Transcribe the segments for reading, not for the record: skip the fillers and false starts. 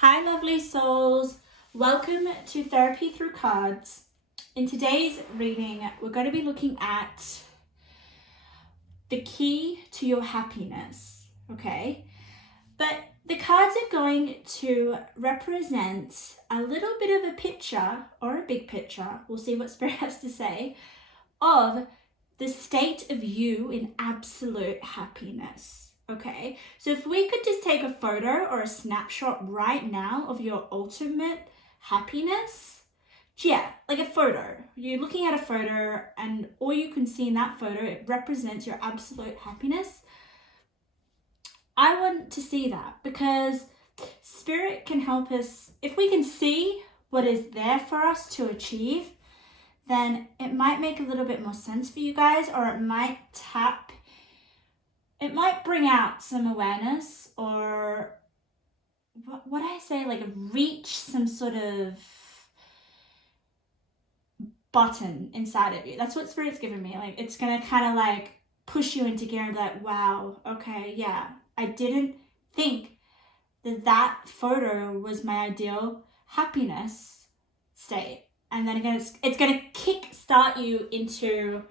Hi lovely souls, welcome to Therapy Through Cards. In today's reading, we're going to be looking at the key to your happiness, okay? But the cards are going to represent a little bit of a picture, or a big picture, we'll see what Spirit has to say, of the state of you in absolute happiness. Okay, so if we could just take a photo or a snapshot right now of your ultimate happiness, yeah, like a photo. You're looking at a photo and all you can see in that photo, it represents your absolute happiness. I want to see that because Spirit can help us. If we can see what is there for us to achieve, then it might make a little bit more sense for you guys, or it might bring out some awareness, or what I say, like reach some sort of button inside of you. That's what Spirit's given me. Like it's gonna kind of like push you into gear and be like, wow, okay, yeah, I didn't think that photo was my ideal happiness state. And then again, it's gonna kick start you into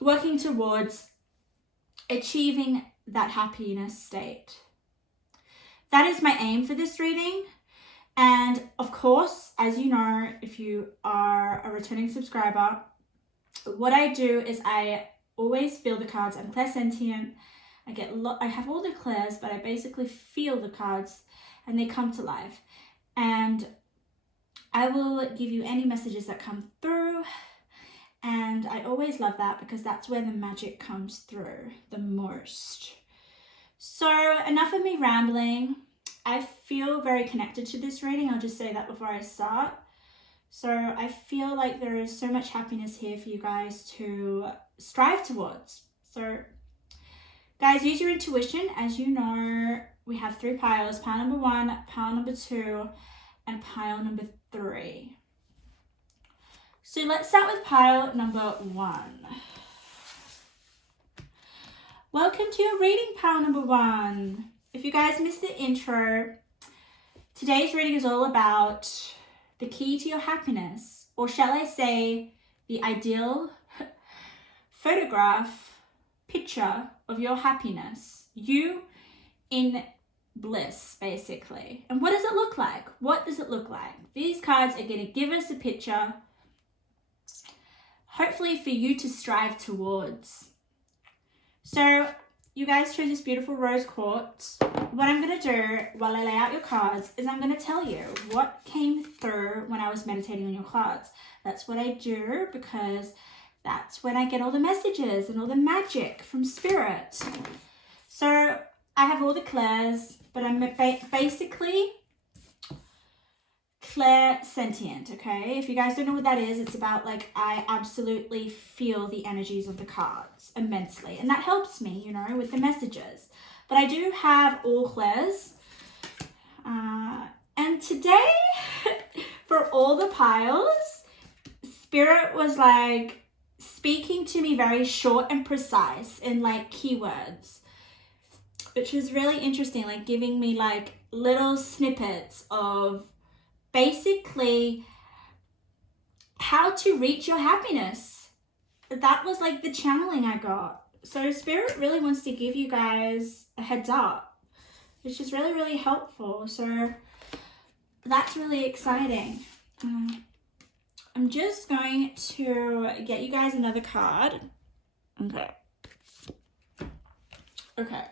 working towards achieving that happiness state. That is my aim for this reading. And of course, as you know, if you are a returning subscriber, what I do is I always feel the cards. I'm clairsentient. I have all the clairs, but I basically feel the cards and they come to life. And I will give you any messages that come through. And I always love that because that's where the magic comes through the most. So enough of me rambling. I feel very connected to this reading. I'll just say that before I start. So I feel like there is so much happiness here for you guys to strive towards. So guys, use your intuition. As you know, we have 3 piles. Pile number 1, pile number 2, and pile number 3. So let's start with pile number 1. Welcome to your reading, pile number 1. If you guys missed the intro, today's reading is all about the key to your happiness, or shall I say, the ideal picture of your happiness. You in bliss, basically. And what does it look like? What does it look like? These cards are going to give us a picture, hopefully for you to strive towards. So you guys chose this beautiful rose quartz. What I'm going to do while I lay out your cards is I'm going to tell you what came through when I was meditating on your cards. That's what I do because that's when I get all the messages and all the magic from Spirit. So I have all the clairs, but I'm basically clairsentient, okay? If you guys don't know what that is, it's about like I absolutely feel the energies of the cards immensely, and that helps me, you know, with the messages. But I do have all clairs, and today for all the piles, Spirit was like speaking to me very short and precise in like keywords, which was really interesting, like giving me like little snippets of basically how to reach your happiness. That was like the channeling I got. So Spirit really wants to give you guys a heads up, which is really, really helpful. So that's really exciting. I'm just going to get you guys another card. Okay.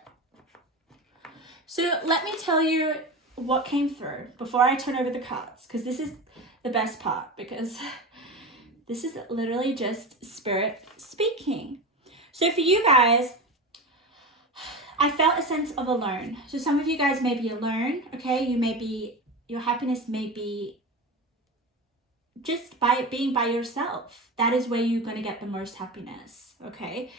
So let me tell you what came through before I turn over the cards, because this is the best part, because this is literally just Spirit speaking. So for you guys, I felt a sense of alone. So some of you guys may be alone, okay? Your happiness may be just by being by yourself. That is where you're going to get the most happiness, okay?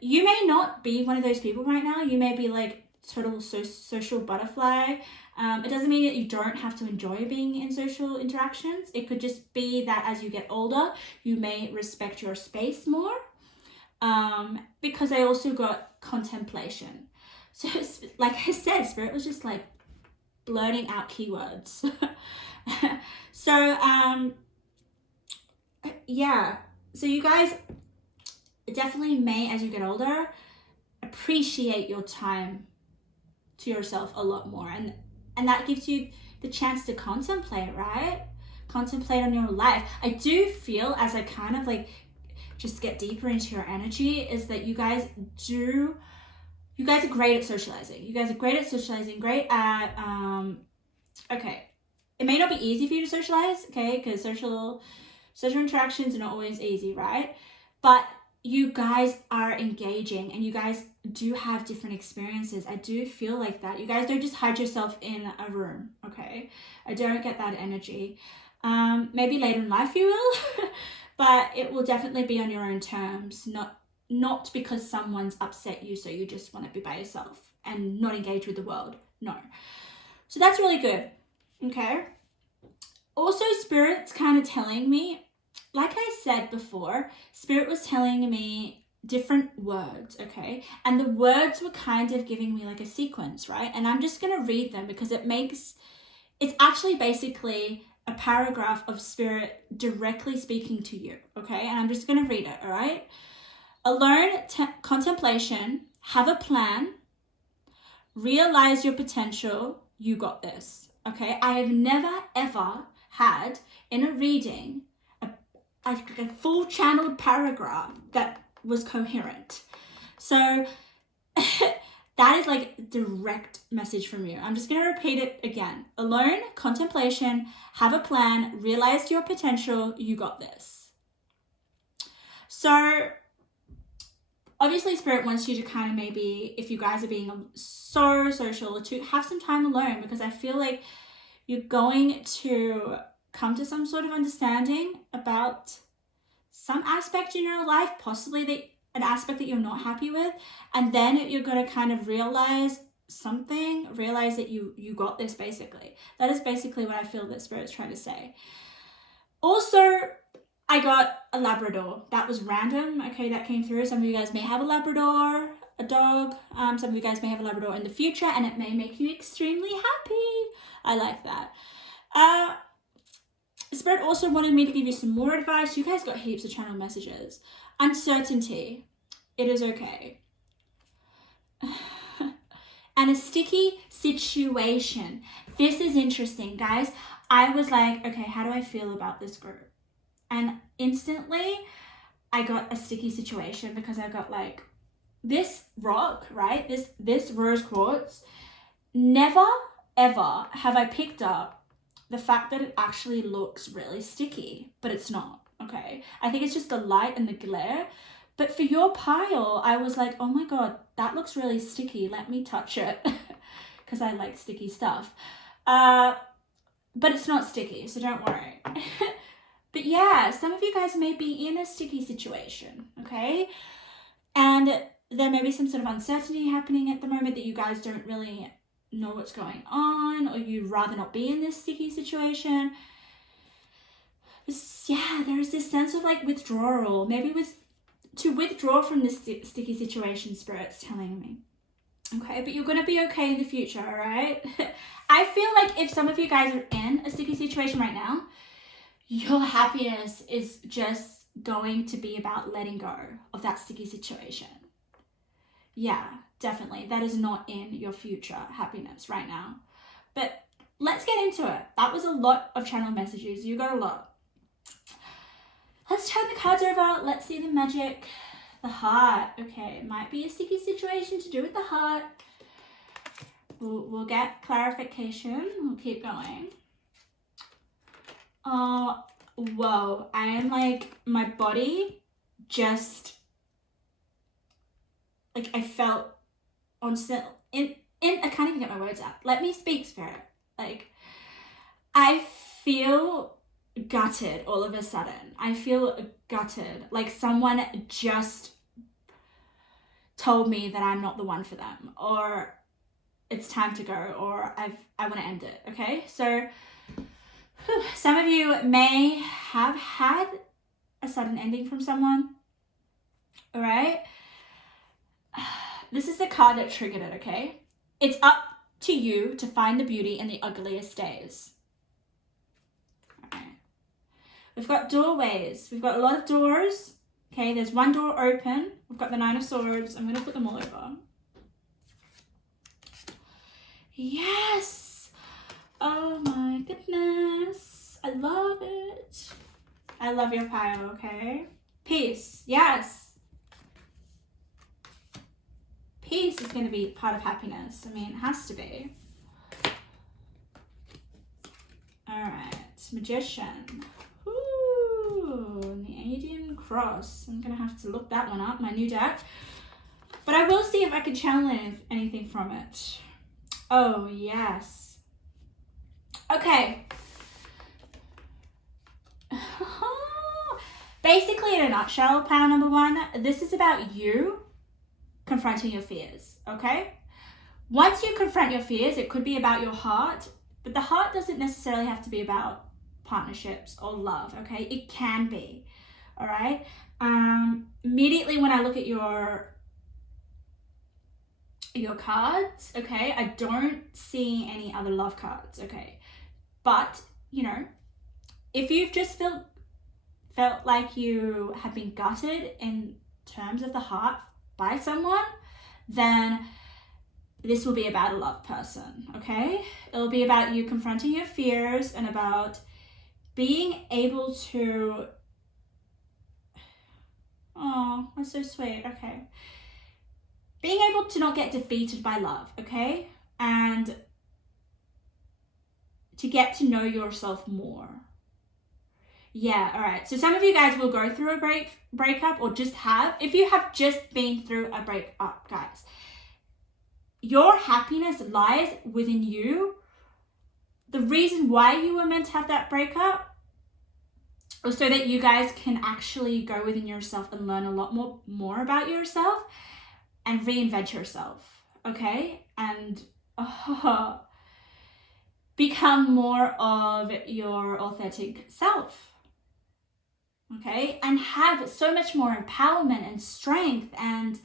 You may not be one of those people right now. You may be like total social butterfly. It doesn't mean that you don't have to enjoy being in social interactions. It could just be that as you get older, you may respect your space more. Because I also got contemplation. So like I said, Spirit was just like blurting out keywords. So, yeah. So you guys definitely may, as you get older, appreciate your time to yourself a lot more. And that gives you the chance to contemplate, right? Contemplate on your life. I do feel, as I kind of like just get deeper into your energy, is that you guys are great at socializing. You guys are great at socializing, great at, okay. It may not be easy for you to socialize, okay? Because social interactions are not always easy, right? But you guys are engaging and you guys do have different experiences. I do feel like that. You guys don't just hide yourself in a room, okay? I don't get that energy. Maybe later in life you will, but it will definitely be on your own terms, not because someone's upset you so you just want to be by yourself and not engage with the world. No. So that's really good, okay? Also, Spirit's kind of telling me, like I said before, Spirit was telling me different words, okay? And the words were kind of giving me like a sequence, right? And I'm just going to read them because it's actually basically a paragraph of Spirit directly speaking to you, okay? And I'm just going to read it, all right? Alone, contemplation, have a plan, realize your potential, you got this, okay? I have never ever had in a reading a full channeled paragraph that was coherent. So that is like direct message from you. I'm just going to repeat it again. Alone, contemplation, have a plan, realize your potential, you got this. So obviously Spirit wants you to kind of maybe, if you guys are being so social, to have some time alone, because I feel like you're going to come to some sort of understanding about some aspect in your life, possibly an aspect that you're not happy with, and then you're going to kind of realize that you got this, basically. That is basically what I feel that Spirit's trying to say. Also, I got a Labrador. That was random, okay, that came through. Some of you guys may have a Labrador, a dog. Some of you guys may have a Labrador in the future, and it may make you extremely happy. I like that. Spirit also wanted me to give you some more advice. You guys got heaps of channel messages. Uncertainty. It is okay. And a sticky situation. This is interesting, guys. I was like, okay, how do I feel about this group? And instantly, I got a sticky situation because I got like this rock, right? This rose quartz. Never, ever have I picked up the fact that it actually looks really sticky, but it's not, okay? I think it's just the light and the glare. But for your pile, I was like, oh my God, that looks really sticky. Let me touch it because I like sticky stuff. But it's not sticky, so don't worry. But yeah, some of you guys may be in a sticky situation, okay? And there may be some sort of uncertainty happening at the moment that you guys don't really know what's going on, or you'd rather not be in this sticky situation. Yeah, there is this sense of like withdrawal, maybe to withdraw from this sticky situation, Spirit's telling me. Okay, but you're going to be okay in the future, all right? I feel like if some of you guys are in a sticky situation right now, your happiness is just going to be about letting go of that sticky situation. Yeah, definitely. That is not in your future happiness right now. But let's get into it. That was a lot of channel messages. You got a lot. Let's turn the cards over. Let's see the magic. The heart. Okay, it might be a sticky situation to do with the heart. We'll get clarification. We'll keep going. Oh, whoa. I am like, my body just, like, I felt I can't even get my words out. Let me speak, Spirit. Like, I feel gutted all of a sudden. I feel gutted. Like someone just told me that I'm not the one for them, or it's time to go, or I want to end it, okay? So some of you may have had a sudden ending from someone, all right? This is the card that triggered it, okay? It's up to you to find the beauty in the ugliest days. Okay. We've got doorways. We've got a lot of doors. Okay, there's one door open. We've got the Nine of Swords. I'm going to put them all over. Yes! Oh my goodness. I love it. I love your pile, okay? Peace. Yes. Peace is going to be part of happiness. I mean, it has to be. All right. Magician. Ooh, the Adian Cross. I'm going to have to look that one up, my new deck. But I will see if I can channel anything from it. Oh, yes. Okay. Basically, in a nutshell, pile number one, this is about you confronting your fears, okay? Once you confront your fears, it could be about your heart, but the heart doesn't necessarily have to be about partnerships or love, okay? It can be, all right? Immediately when I look at your cards, okay, I don't see any other love cards, okay? But, you know, if you've just felt like you have been gutted in terms of the heart by someone, then this will be about a love person, okay? It'll be about you confronting your fears and about being able to, oh, that's so sweet, okay. Being able to not get defeated by love, okay? And to get to know yourself more. Yeah, all right. So some of you guys will go through a breakup or just have. If you have just been through a breakup, guys, your happiness lies within you. The reason why you were meant to have that breakup was so that you guys can actually go within yourself and learn a lot more about yourself and reinvent yourself, okay? And become more of your authentic self. Okay, and have so much more empowerment and strength and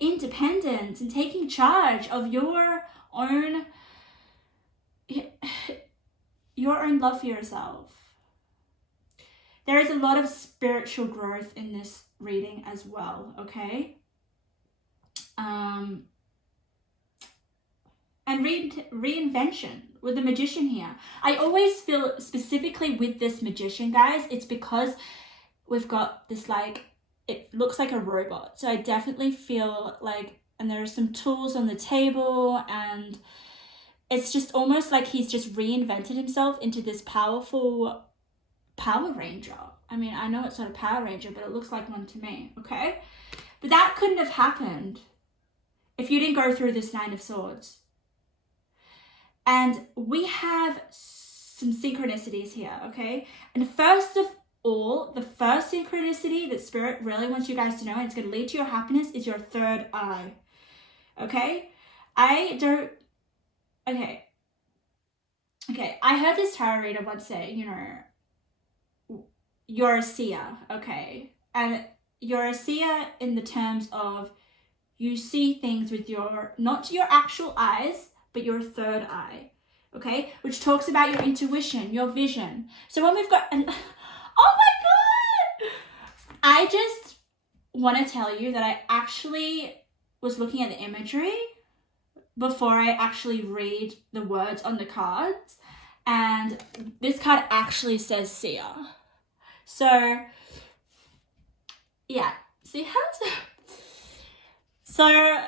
independence and taking charge of your own love for yourself. There is a lot of spiritual growth in this reading as well, okay? And reinvention with the Magician here. I always feel specifically with this Magician, guys, it's because we've got this, like, it looks like a robot. So I definitely feel like, and there are some tools on the table, and it's just almost like he's just reinvented himself into this powerful Power Ranger. I mean, I know it's not a Power Ranger, but it looks like one to me, okay? But that couldn't have happened if you didn't go through this Nine of Swords. And we have some synchronicities here, okay? And first of all, the first synchronicity that Spirit really wants you guys to know, and it's going to lead to your happiness, is your third eye, okay? I heard this tarot reader once say, you know, you're a seer, okay? And you're a seer in the terms of you see things with not your actual eyes, but your third eye, okay? Which talks about your intuition, your vision. So when we've got oh my God! I just want to tell you that I actually was looking at the imagery before I actually read the words on the cards. And this card actually says seer. So, yeah. See how? So,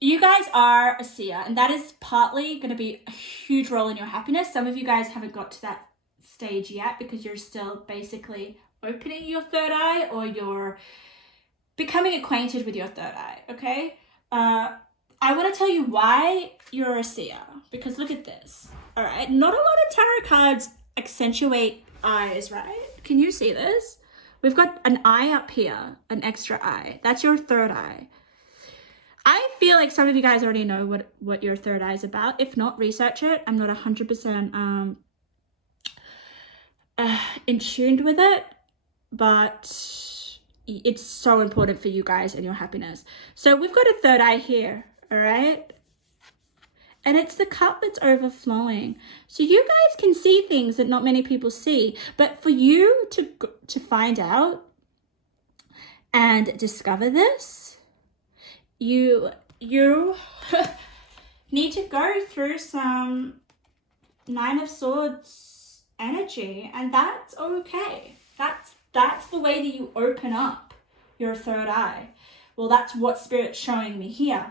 you guys are a seer, and that is partly going to be a huge role in your happiness. Some of you guys haven't got to that stage yet because you're still basically opening your third eye, or you're becoming acquainted with your third eye, okay? I want to tell you why you're a seer, because look at this, all right? Not a lot of tarot cards accentuate eyes, right? Can you see this? We've got an eye up here, an extra eye. That's your third eye. I feel like some of you guys already know what your third eye is about. If not, research it. I'm not 100% in tune with it, but it's so important for you guys and your happiness. So we've got a third eye here, all right? And it's the cup that's overflowing. So you guys can see things that not many people see. But for you to find out and discover this, you need to go through some Nine of Swords energy, and that's okay. That's the way that you open up your third eye. Well, that's what Spirit's showing me here.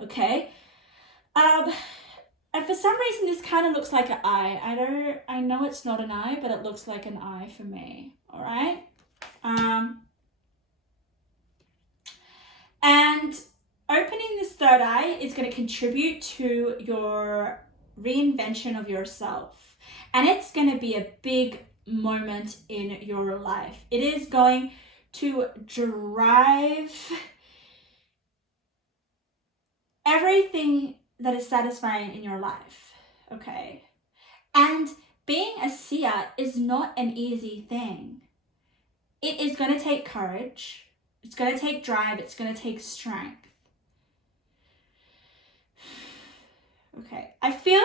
Okay. And for some reason, this kind of looks like an eye. I know it's not an eye, but it looks like an eye for me. All right. And opening this third eye is going to contribute to your reinvention of yourself. And it's going to be a big moment in your life. It is going to drive everything that is satisfying in your life, okay? And being a seer is not an easy thing. It is going to take courage. It's going to take drive. It's going to take strength. Okay, I feel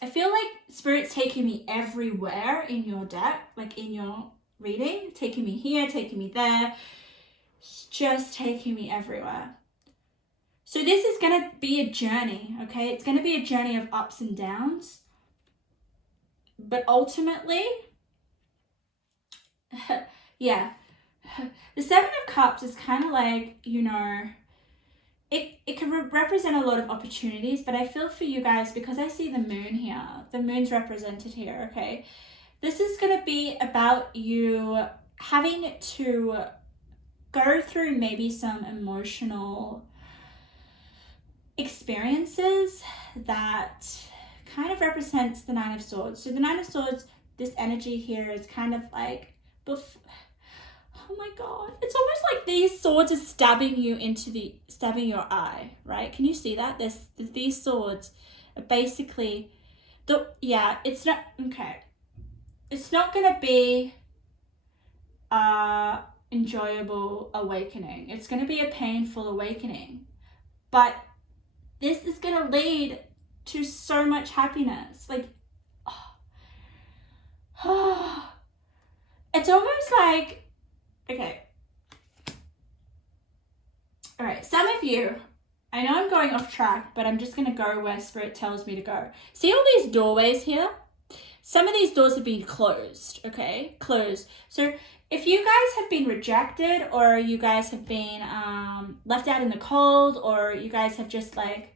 like Spirit's taking me everywhere in your deck, like in your reading, taking me here, taking me there, just taking me everywhere. So this is going to be a journey, okay? It's going to be a journey of ups and downs. But ultimately, yeah, the Seven of Cups is kind of like, you know, it can represent a lot of opportunities, but I feel for you guys, because I see the moon here, the moon's represented here, okay? This is going to be about you having to go through maybe some emotional experiences that kind of represents the Nine of Swords. So the Nine of Swords, this energy here is kind of like, oh my God, it's almost like these swords are stabbing your eye, right? Can you see that? These swords are basically, it's not, okay. It's not going to be enjoyable awakening. It's going to be a painful awakening. But this is going to lead to so much happiness. Like, it's almost like, okay. All right, some of you, I know I'm going off track, but I'm just going to go where Spirit tells me to go. See all these doorways here? Some of these doors have been closed, okay? Closed. So if you guys have been rejected, or you guys have been left out in the cold, or you guys have just like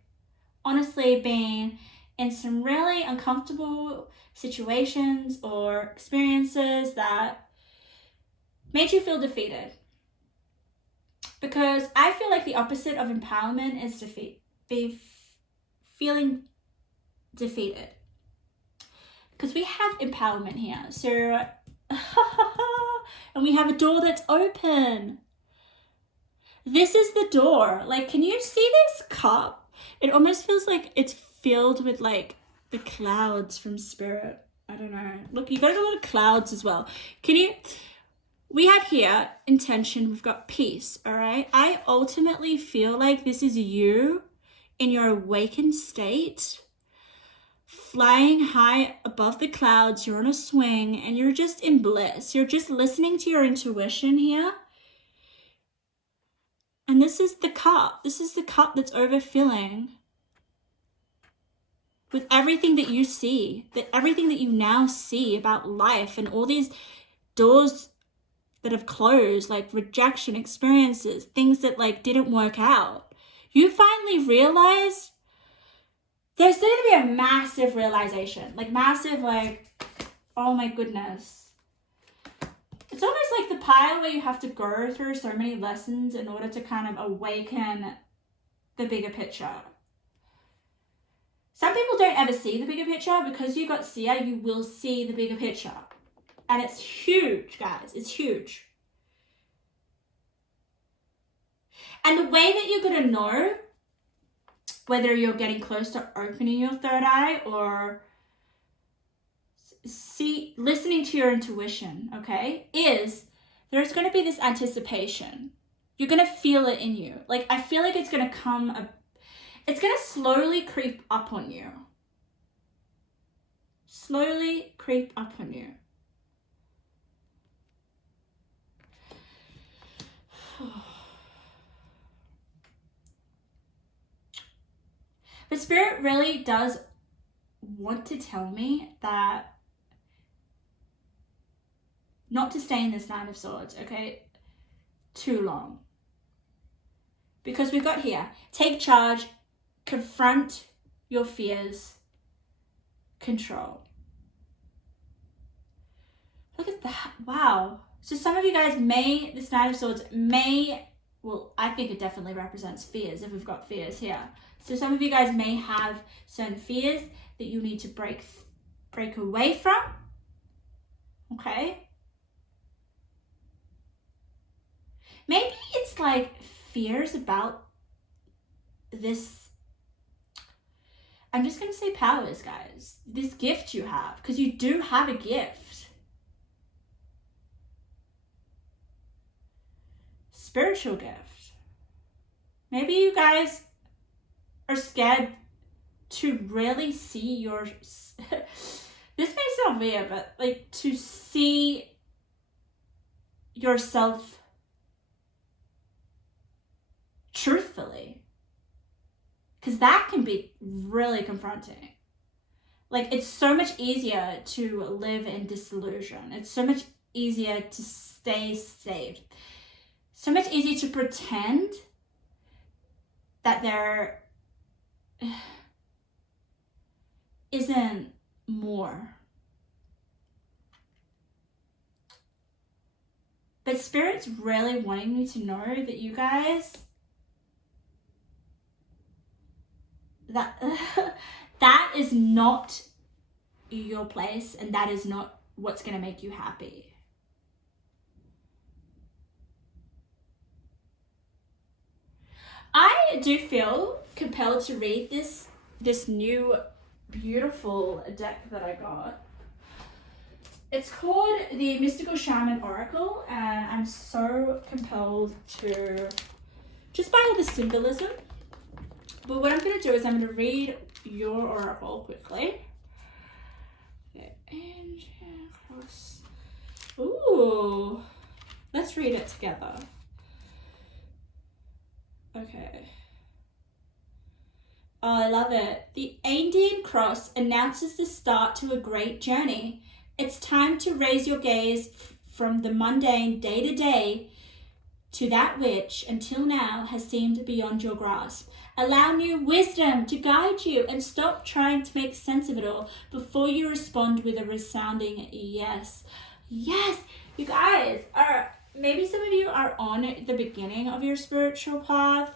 honestly been in some really uncomfortable situations or experiences that made you feel defeated. Because I feel like the opposite of empowerment is feeling defeated. Because we have empowerment here. So, and we have a door that's open. This is the door. Like, can you see this cup? It almost feels like it's filled with like the clouds from Spirit. I don't know. Look, you got a lot of clouds as well. We have here intention, we've got peace, all right? I ultimately feel like this is you in your awakened state, flying high above the clouds. You're on a swing and you're just in bliss. You're just listening to your intuition here. And this is the cup. This is the cup that's overfilling with everything that you see, everything that you now see about life, and all these doors that have closed, like rejection experiences, things that like didn't work out. You finally realize there's going to be a massive realization, like massive, like, oh my goodness. It's almost like the pile where you have to go through so many lessons in order to kind of awaken the bigger picture. Some people don't ever see the bigger picture. Because you got seer, you will see the bigger picture. And it's huge, guys. It's huge. And the way that you're going to know whether you're getting close to opening your third eye or listening to your intuition, okay, is there's going to be this anticipation. You're going to feel it in you. Like, I feel like it's going to come it's going to slowly creep up on you. Slowly creep up on you. But Spirit really does want to tell me that not to stay in this Nine of Swords, okay, too long. Because we've got here, take charge, confront your fears, control. Look at that, wow. So some of you guys may, this Nine of Swords may, well, I think it definitely represents fears if we've got fears here. So some of you guys may have certain fears that you need to break away from, okay? Maybe it's like fears about this, I'm just going to say powers, guys. This gift you have, because you do have a gift. Spiritual gift. Maybe you guys are scared to really see your, this may sound weird, but like to see yourself truthfully, because that can be really confronting. Like, it's so much easier to live in disillusion. It's so much easier to stay safe. So much easier to pretend that there isn't more. But Spirit's really wanting me to know that you guys, that is not your place, and that is not what's going to make you happy. I do feel compelled to read this new beautiful deck that I got. It's called the Mystical Shaman Oracle, and I'm so compelled to, just by all the symbolism. But what I'm going to do is I'm going to read your oracle quickly. Ooh, let's read it together. Okay. Oh, I love it. The Indian cross announces the start to a great journey. It's time to raise your gaze from the mundane day-to-day to that which, until now, has seemed beyond your grasp. Allow new wisdom to guide you and stop trying to make sense of it all before you respond with a resounding yes. Yes, you guys are, maybe some of you are on the beginning of your spiritual path,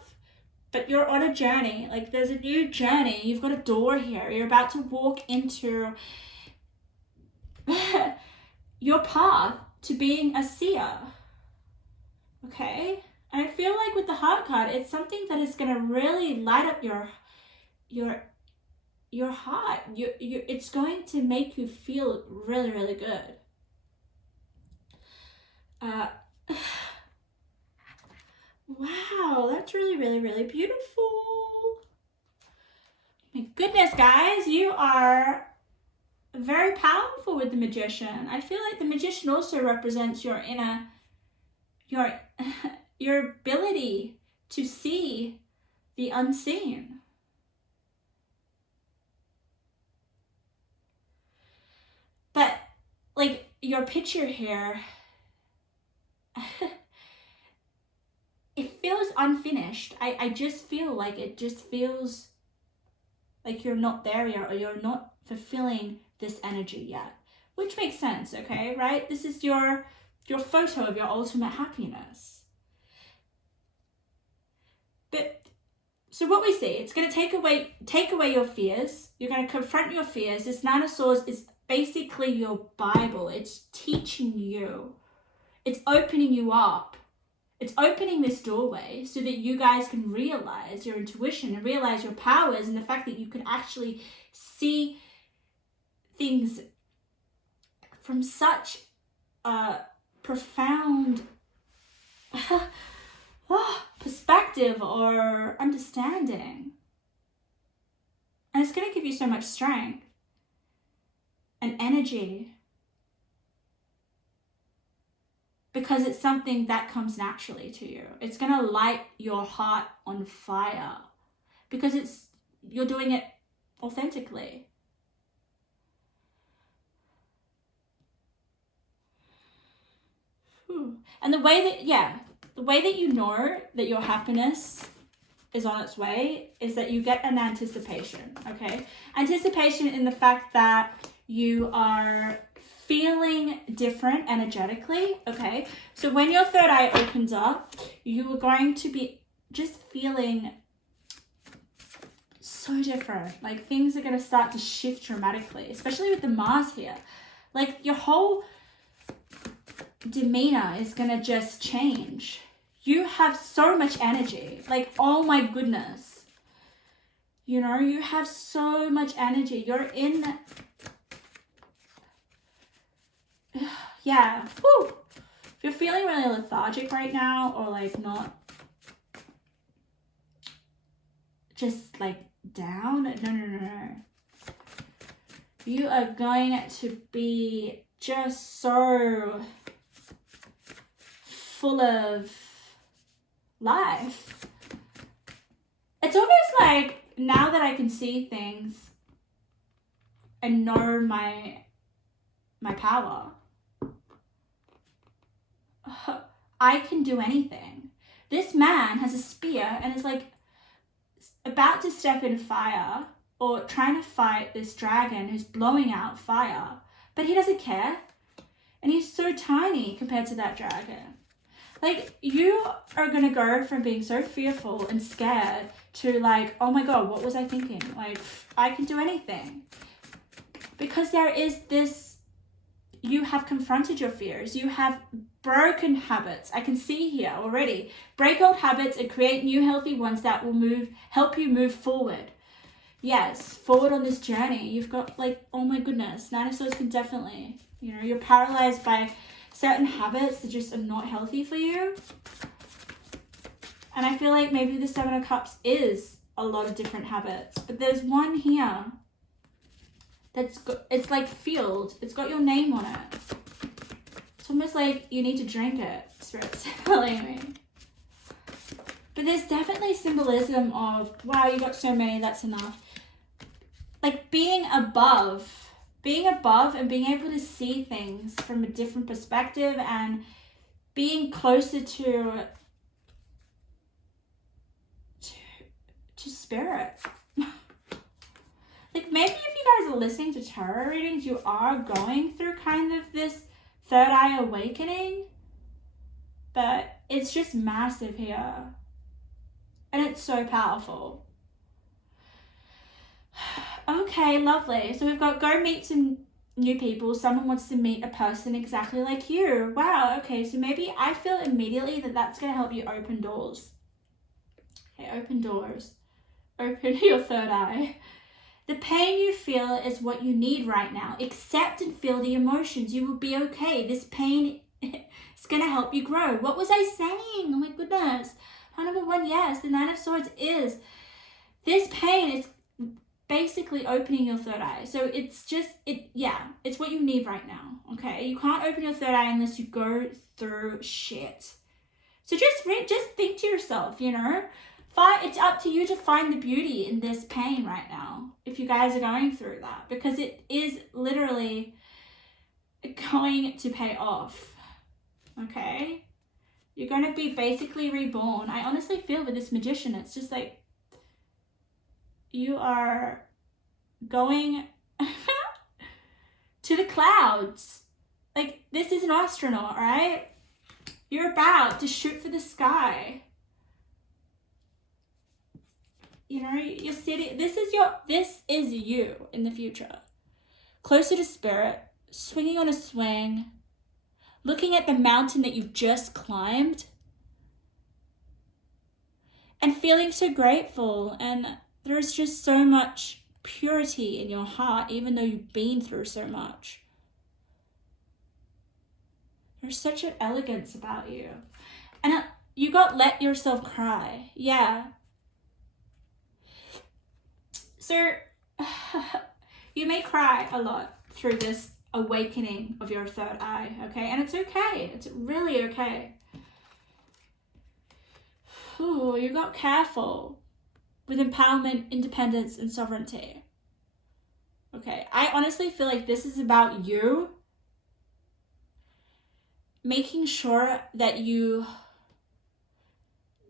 but you're on a journey. Like, there's a new journey. You've got a door here. You're about to walk into your path to being a seer. Okay? And I feel like with the heart card, it's something that is going to really light up your heart. It's going to make you feel really, really good. Wow, that's really, really, really beautiful. My goodness, guys, you are very powerful with the Magician. I feel like the Magician also represents your inner, your ability to see the unseen. But like your picture here, it feels unfinished. I just feel like it just feels like you're not there yet, or you're not fulfilling this energy yet, which makes sense, okay, right? This is your photo of your ultimate happiness. But so what we see, it's going to take away your fears. You're going to confront your fears. This Nine of Swords is basically your Bible. It's teaching you. It's opening you up. It's opening this doorway so that you guys can realize your intuition and realize your powers, and the fact that you can actually see things from such a profound perspective or understanding. And it's going to give you so much strength and energy, because it's something that comes naturally to you. It's going to light your heart on fire because you're doing it authentically. And the way that you know that your happiness is on its way is that you get an anticipation, okay? Anticipation in the fact that you are feeling different energetically, okay? So when your third eye opens up, you are going to be just feeling so different. Like things are going to start to shift dramatically, especially with the Mars here. Like your whole demeanor is going to just change. You have so much energy. Like, oh my goodness. You know, you have so much energy. You're in... Yeah. Woo. If you're feeling really lethargic right now, or like not just like down, no. You are going to be just so full of life. It's almost like now that I can see things and know my power, I can do anything. This man has a spear and is like about to step in fire or trying to fight this dragon who's blowing out fire, but he doesn't care. And he's so tiny compared to that dragon. Like, you are going to go from being so fearful and scared to like, oh my God, what was I thinking? Like, I can do anything. Because there is this, you have confronted your fears. You have broken habits. I can see here already. Break old habits and create new healthy ones that will help you move forward. Yes, forward on this journey. You've got like, oh my goodness, Nine of Swords can definitely, you know, you're paralyzed by certain habits that just are not healthy for you. And I feel like maybe the Seven of Cups is a lot of different habits, but there's one here it's like filled. It's got your name on it. It's almost like you need to drink it, Spirit's telling me. But there's definitely symbolism of, wow, you got so many, that's enough. Like being above and being able to see things from a different perspective and being closer to spirit. Like maybe if you guys are listening to tarot readings, you are going through kind of this third eye awakening, but it's just massive here. And it's so powerful. Okay, lovely. So we've got go meet some new people. Someone wants to meet a person exactly like you. Wow, okay. So maybe I feel immediately that that's going to help you open doors. Okay, open doors. Open your third eye. The pain you feel is what you need right now. Accept and feel the emotions. You will be okay. This pain is going to help you grow. What was I saying? Oh my goodness. Number one, yes, the Nine of Swords is. This pain is basically opening your third eye. So it's just, it's what you need right now, okay? You can't open your third eye unless you go through shit. So just think to yourself, you know? It's up to you to find the beauty in this pain right now, if you guys are going through that, because it is literally going to pay off, okay? You're going to be basically reborn. I honestly feel with this Magician, it's just like, you are going to the clouds. Like, this is an astronaut, right? You're about to shoot for the sky. You know, you're sitting, this is you in the future. Closer to spirit, swinging on a swing, looking at the mountain that you just climbed, and feeling so grateful. And there's just so much purity in your heart, even though you've been through so much. There's such an elegance about you. And you got let yourself cry. Yeah. So you may cry a lot through this awakening of your third eye, okay? And it's okay. It's really okay. Ooh, you got careful with empowerment, independence, and sovereignty. Okay, I honestly feel like this is about you making sure that you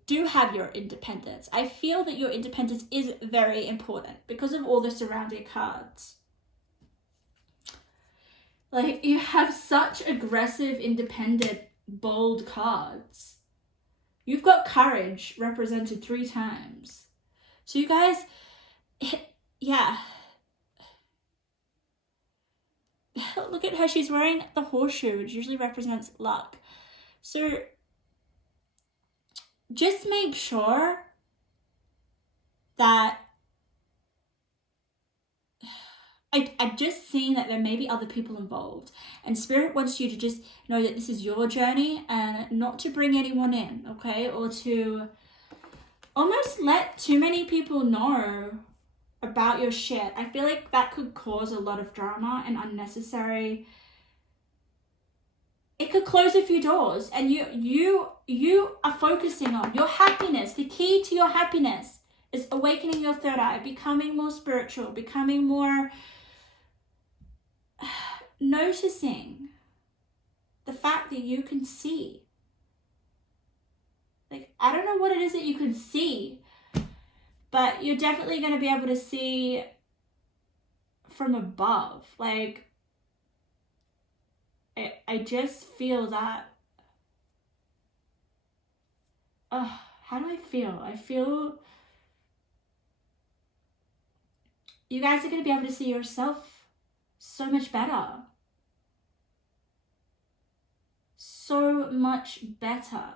do have your independence. I feel that your independence is very important because of all the surrounding cards. Like, you have such aggressive, independent, bold cards. You've got courage represented 3 times. So you guys, yeah. Look at her, she's wearing the horseshoe, which usually represents luck. So just make sure that I just seen that there may be other people involved, and Spirit wants you to just know that this is your journey and not to bring anyone in, okay? Or to almost let too many people know about your shit. I feel like that could cause a lot of drama and unnecessary. It could close a few doors, and you are focusing on your happiness. The key to your happiness is awakening your third eye, becoming more spiritual, becoming more noticing the fact that you can see. Like, I don't know what it is that you can see, but you're definitely going to be able to see from above. Like, I just feel that. How do I feel? I feel you guys are going to be able to see yourself so much better. So much better.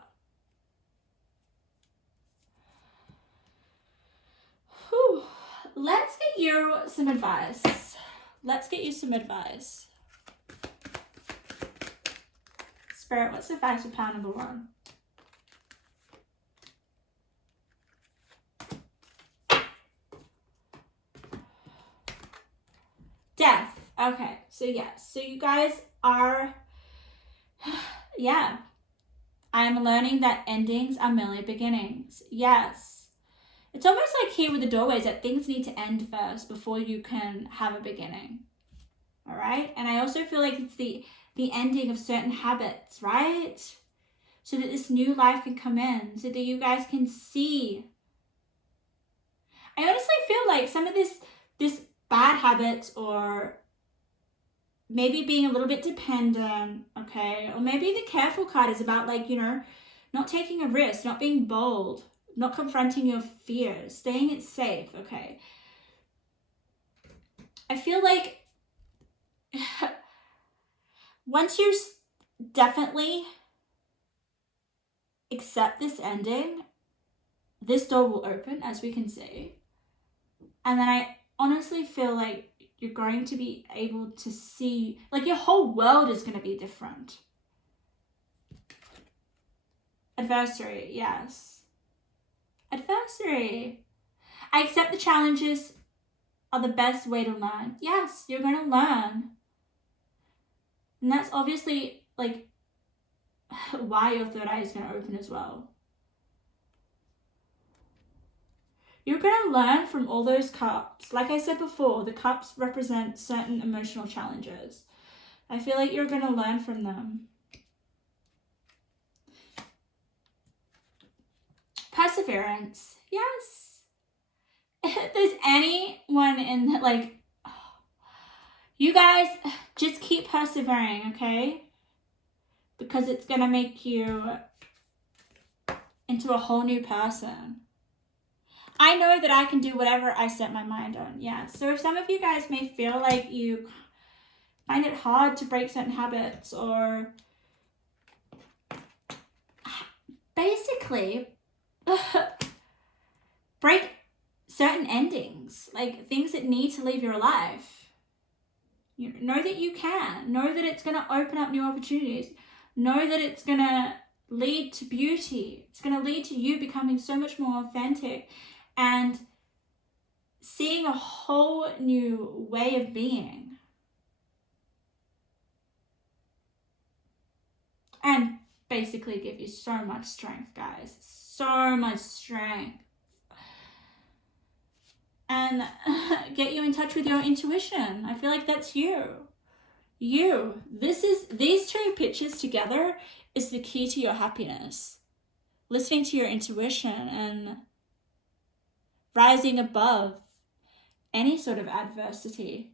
Whew. Let's get you some advice. Spirit, what's advice for pile number 1? Death. Okay, so yes. So you guys are, yeah. I'm learning that endings are merely beginnings. Yes. It's almost like here with the doorways that things need to end first before you can have a beginning. All right? And I also feel like it's the ending of certain habits, right? So that this new life can come in, so that you guys can see. I honestly feel like some of this bad habits, or maybe being a little bit dependent, okay? Or maybe the careful card is about, like, you know, not taking a risk, not being bold, not confronting your fears, staying it safe, okay? I feel like once you definitely accept this ending, this door will open, as we can see. And then I honestly feel like you're going to be able to see, like, your whole world is going to be different. Adversary, yes. Adversary. I accept the challenges are the best way to learn. Yes, you're going to learn. And that's obviously, like, why your third eye is going to open as well. You're going to learn from all those cups. Like I said before, the cups represent certain emotional challenges. I feel like you're going to learn from them. Perseverance. Yes. If there's anyone in, like, you guys just keep persevering, okay? Because it's going to make you into a whole new person. I know that I can do whatever I set my mind on. Yeah. So if some of you guys may feel like you find it hard to break certain habits, or basically break certain endings, like things that need to leave your life, you know that you can. Know that it's going to open up new opportunities. Know that it's going to lead to beauty. It's going to lead to you becoming so much more authentic and seeing a whole new way of being. And basically give you so much strength, guys. So much strength. And get you in touch with your intuition. I feel like that's you. These two pictures together is the key to your happiness. Listening to your intuition and rising above any sort of adversity.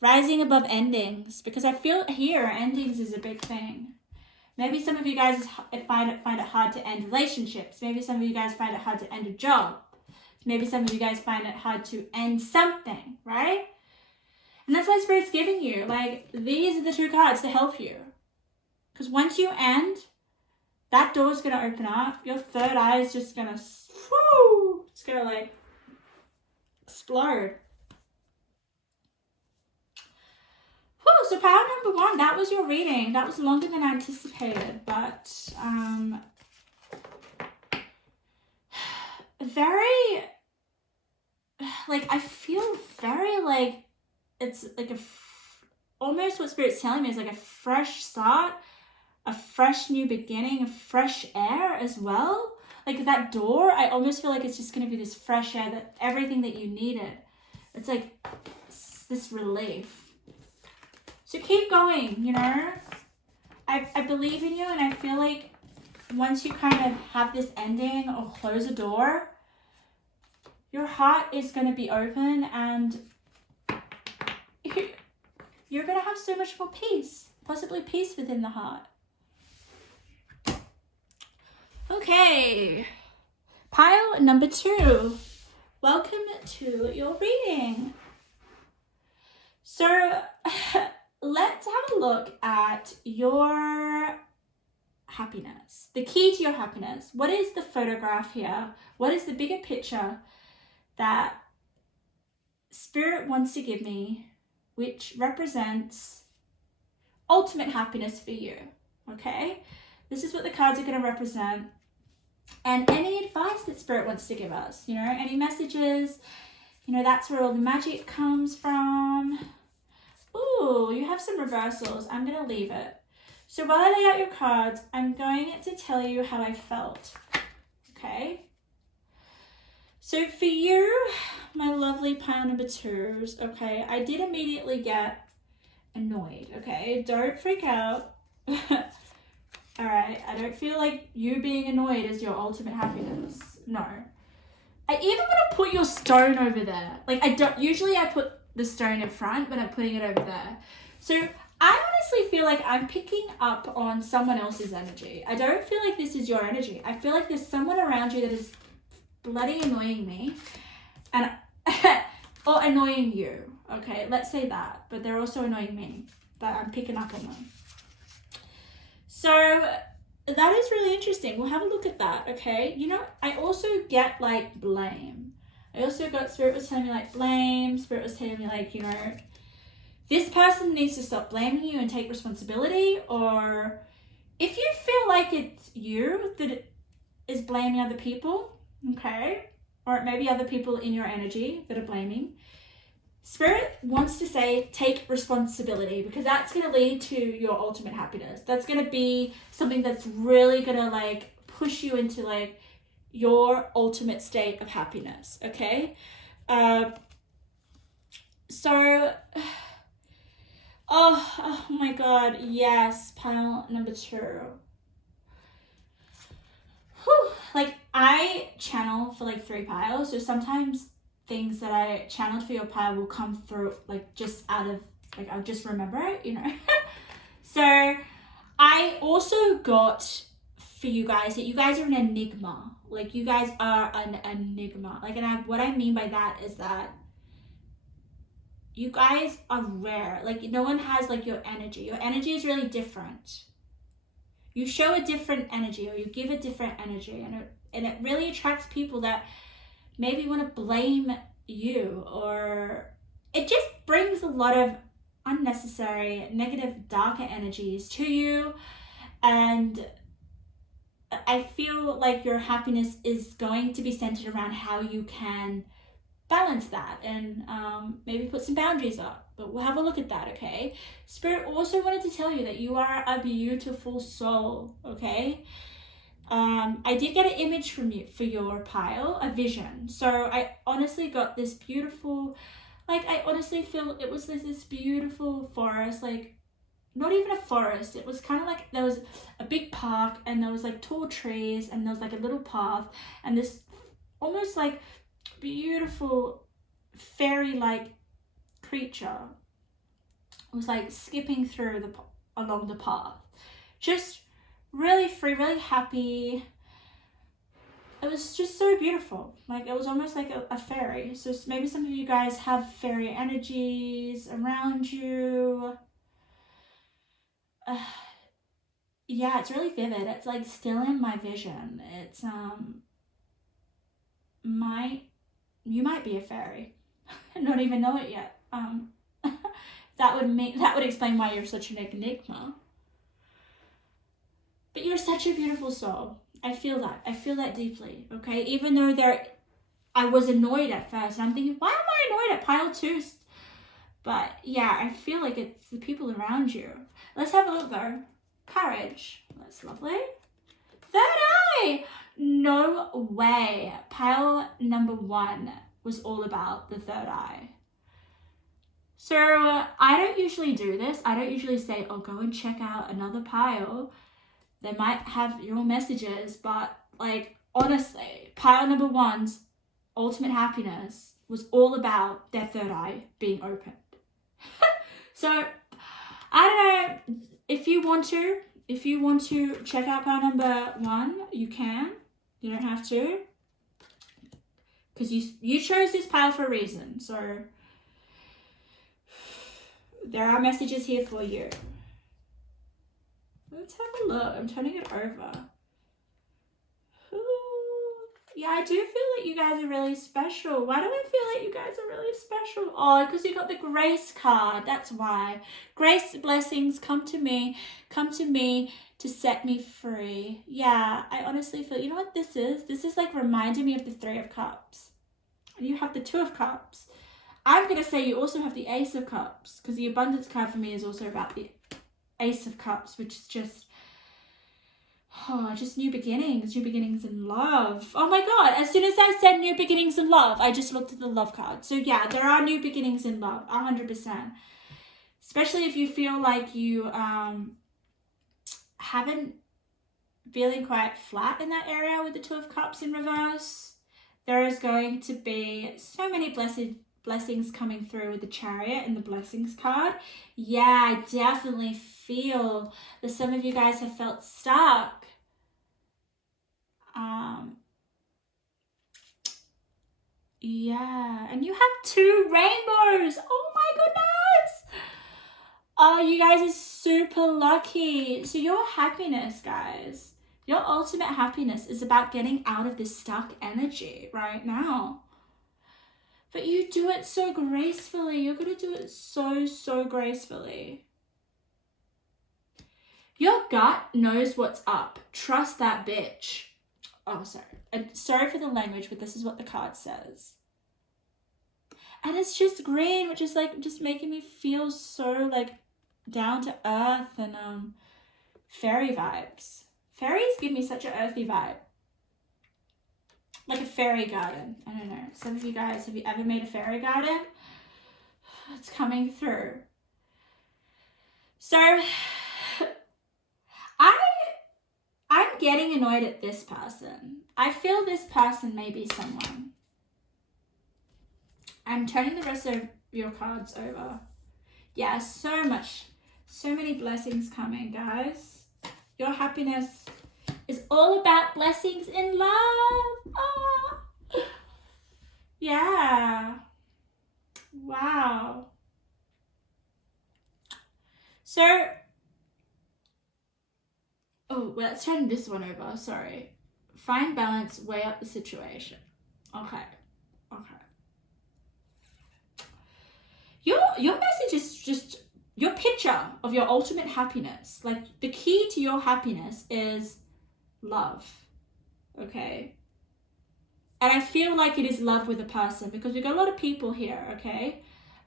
Rising above endings, because I feel here endings is a big thing. Maybe some of you guys find it hard to end relationships. Maybe some of you guys find it hard to end a job. Maybe some of you guys find it hard to end something, right? And that's why Spirit's giving you, like, these are the two cards to help you. Because once you end, that door's going to open up. Your third eye is just going to, it's going to, like, explode. Whew, so power number 1, that was your reading. That was longer than anticipated, but very, like, I feel very, like, it's like almost what Spirit's telling me is like a fresh start, a fresh new beginning, a fresh air as well. Like that door, I almost feel like it's just going to be this fresh air, that everything that you needed. It's like this relief. So keep going, you know. I believe in you, and I feel like once you kind of have this ending or close a door, your heart is going to be open, and you're going to have so much more peace, possibly peace within the heart. Okay, pile number 2. Welcome to your reading. So let's have a look at your happiness, the key to your happiness. What is the photograph here? What is the bigger picture that Spirit wants to give me, which represents ultimate happiness for you? Okay, this is what the cards are going to represent. And any advice that Spirit wants to give us, you know, any messages, you know, that's where all the magic comes from. Ooh, you have some reversals. I'm going to leave it. So while I lay out your cards, I'm going to tell you how I felt. Okay? So for you, my lovely pile number 2s, okay, I did immediately get annoyed, okay? Don't freak out. All right, I don't feel like you being annoyed is your ultimate happiness. No. I even want to put your stone over there. Like, usually I put the stone in front, but I'm putting it over there. So I honestly feel like I'm picking up on someone else's energy. I don't feel like this is your energy. I feel like there's someone around you that is bloody annoying me, and or annoying you. Okay, let's say that. But they're also annoying me. But I'm picking up on them. So that is really interesting. We'll have a look at that, okay? You know, I also get, like, blame. I also got, Spirit was telling me, like, blame. Spirit was telling me, like, you know, this person needs to stop blaming you and take responsibility. Or if you feel like it's you that is blaming other people, okay? Or it may be other people in your energy that are blaming. Spirit wants to say, take responsibility, because that's going to lead to your ultimate happiness. That's going to be something that's really going to, like, push you into, like, your ultimate state of happiness, okay? Oh my God, yes, pile number 2. Whew. Like, I channel for, like, 3 piles, so sometimes things that I channeled for your pile will come through, like, just out of, like, I'll just remember it, you know. So I also got for you guys that you guys are an enigma. Like, you guys are an enigma. Like, and what I mean by that is that you guys are rare. Like, no one has, like, your energy. Your energy is really different. You show a different energy, or you give a different energy, and it really attracts people that maybe want to blame you, or it just brings a lot of unnecessary, negative, darker energies to you. And I feel like your happiness is going to be centered around how you can balance that and maybe put some boundaries up, but we'll have a look at that. Okay, Spirit also wanted to tell you that you are a beautiful soul. Okay, I did get an image from you for your pile, a vision. So I honestly got this beautiful, like, I honestly feel it was this beautiful forest, like not even a forest, it was kind of like there was a big park and there was like tall trees and there was like a little path and this almost like beautiful fairy-like creature was like skipping through along the path, just really free, really happy. It was just so beautiful. Like it was almost like a fairy. So maybe some of you guys have fairy energies around you. Yeah, it's really vivid. It's like still in my vision. It's you might be a fairy and not even know it yet. That would explain why you're such an enigma. But you're such a beautiful soul. I feel that deeply. Okay, even though I was annoyed at first. And I'm thinking, why am I annoyed at pile 2? But yeah, I feel like it's the people around you. Let's have a look though. Courage. That's lovely. Third eye. No way. Pile number 1 was all about the third eye. So I don't usually do this. I don't usually say, oh, go and check out another pile. They might have your messages, but like honestly, pile number 1's ultimate happiness was all about their third eye being opened. So I don't know, if you want to check out pile number 1, you can. You don't have to, because you chose this pile for a reason. So there are messages here for you. Let's have a look. I'm turning it over. Ooh. Yeah, I do feel like you guys are really special. Why do I feel like you guys are really special? Oh, because you got the grace card. That's why. Grace, blessings, come to me to set me free. Yeah, I honestly feel, you know what this is? This is like reminding me of the 3 of Cups. And you have the 2 of Cups. I'm going to say you also have the Ace of Cups, because the abundance card for me is also about the Ace of Cups, which is just new beginnings in love. Oh my god, as soon as I said new beginnings in love, I just looked at the love card. So yeah, there are new beginnings in love, 100%. Especially if you feel like you haven't feeling quite flat in that area with the 2 of Cups in reverse. There is going to be so many blessings coming through with the Chariot and the blessings card. Yeah, I definitely feel that some of you guys have felt stuck. Yeah, and you have 2 rainbows. Oh my goodness. Oh, you guys are super lucky. So your happiness, guys, your ultimate happiness is about getting out of this stuck energy right now. But you do it so gracefully. You're going to do it so gracefully. Your gut knows what's up. Trust that bitch. Oh, sorry. Sorry for the language, but this is what the card says. And it's just green, which is like just making me feel so like down to earth and fairy vibes. Fairies give me such an earthy vibe. Like a fairy garden. I don't know. Some of you guys, have you ever made a fairy garden? It's coming through. So I'm getting annoyed at this person. I feel this person may be someone. I'm turning the rest of your cards over. Yeah, so many blessings coming, guys. Your happiness is all about blessings in love. Oh. Yeah. Wow. So, let's turn this one over. Sorry. Find balance, weigh up the situation. Okay. Your message is just your picture of your ultimate happiness. Like the key to your happiness is love. Okay. And I feel like it is love with a person, because we've got a lot of people here, okay?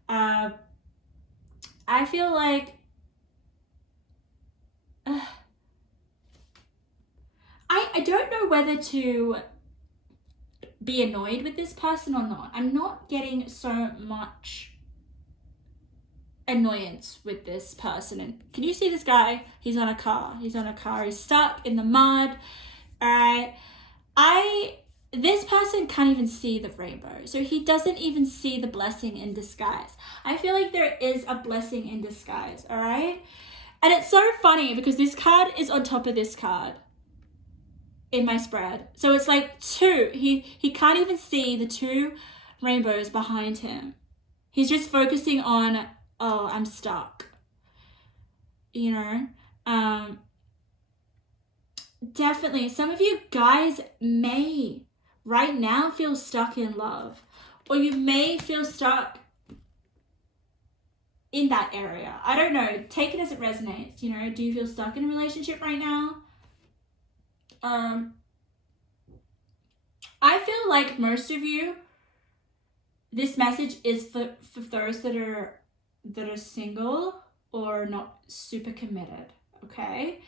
I feel like I don't know whether to be annoyed with this person or not. I'm not getting so much annoyance with this person. And can you see this guy? He's on a car. He's stuck in the mud. All right. This person can't even see the rainbow. So he doesn't even see the blessing in disguise. I feel like there is a blessing in disguise. All right. And it's so funny because this card is on top of this card in my spread. So it's like two. He can't even see the two rainbows behind him. He's just focusing on, oh, I'm stuck. You know? Definitely. Some of you guys may right now feel stuck in love. Or you may feel stuck in that area. I don't know. Take it as it resonates. You know, do you feel stuck in a relationship right now? I feel like most of you, this message is for those that are single or not super committed, okay?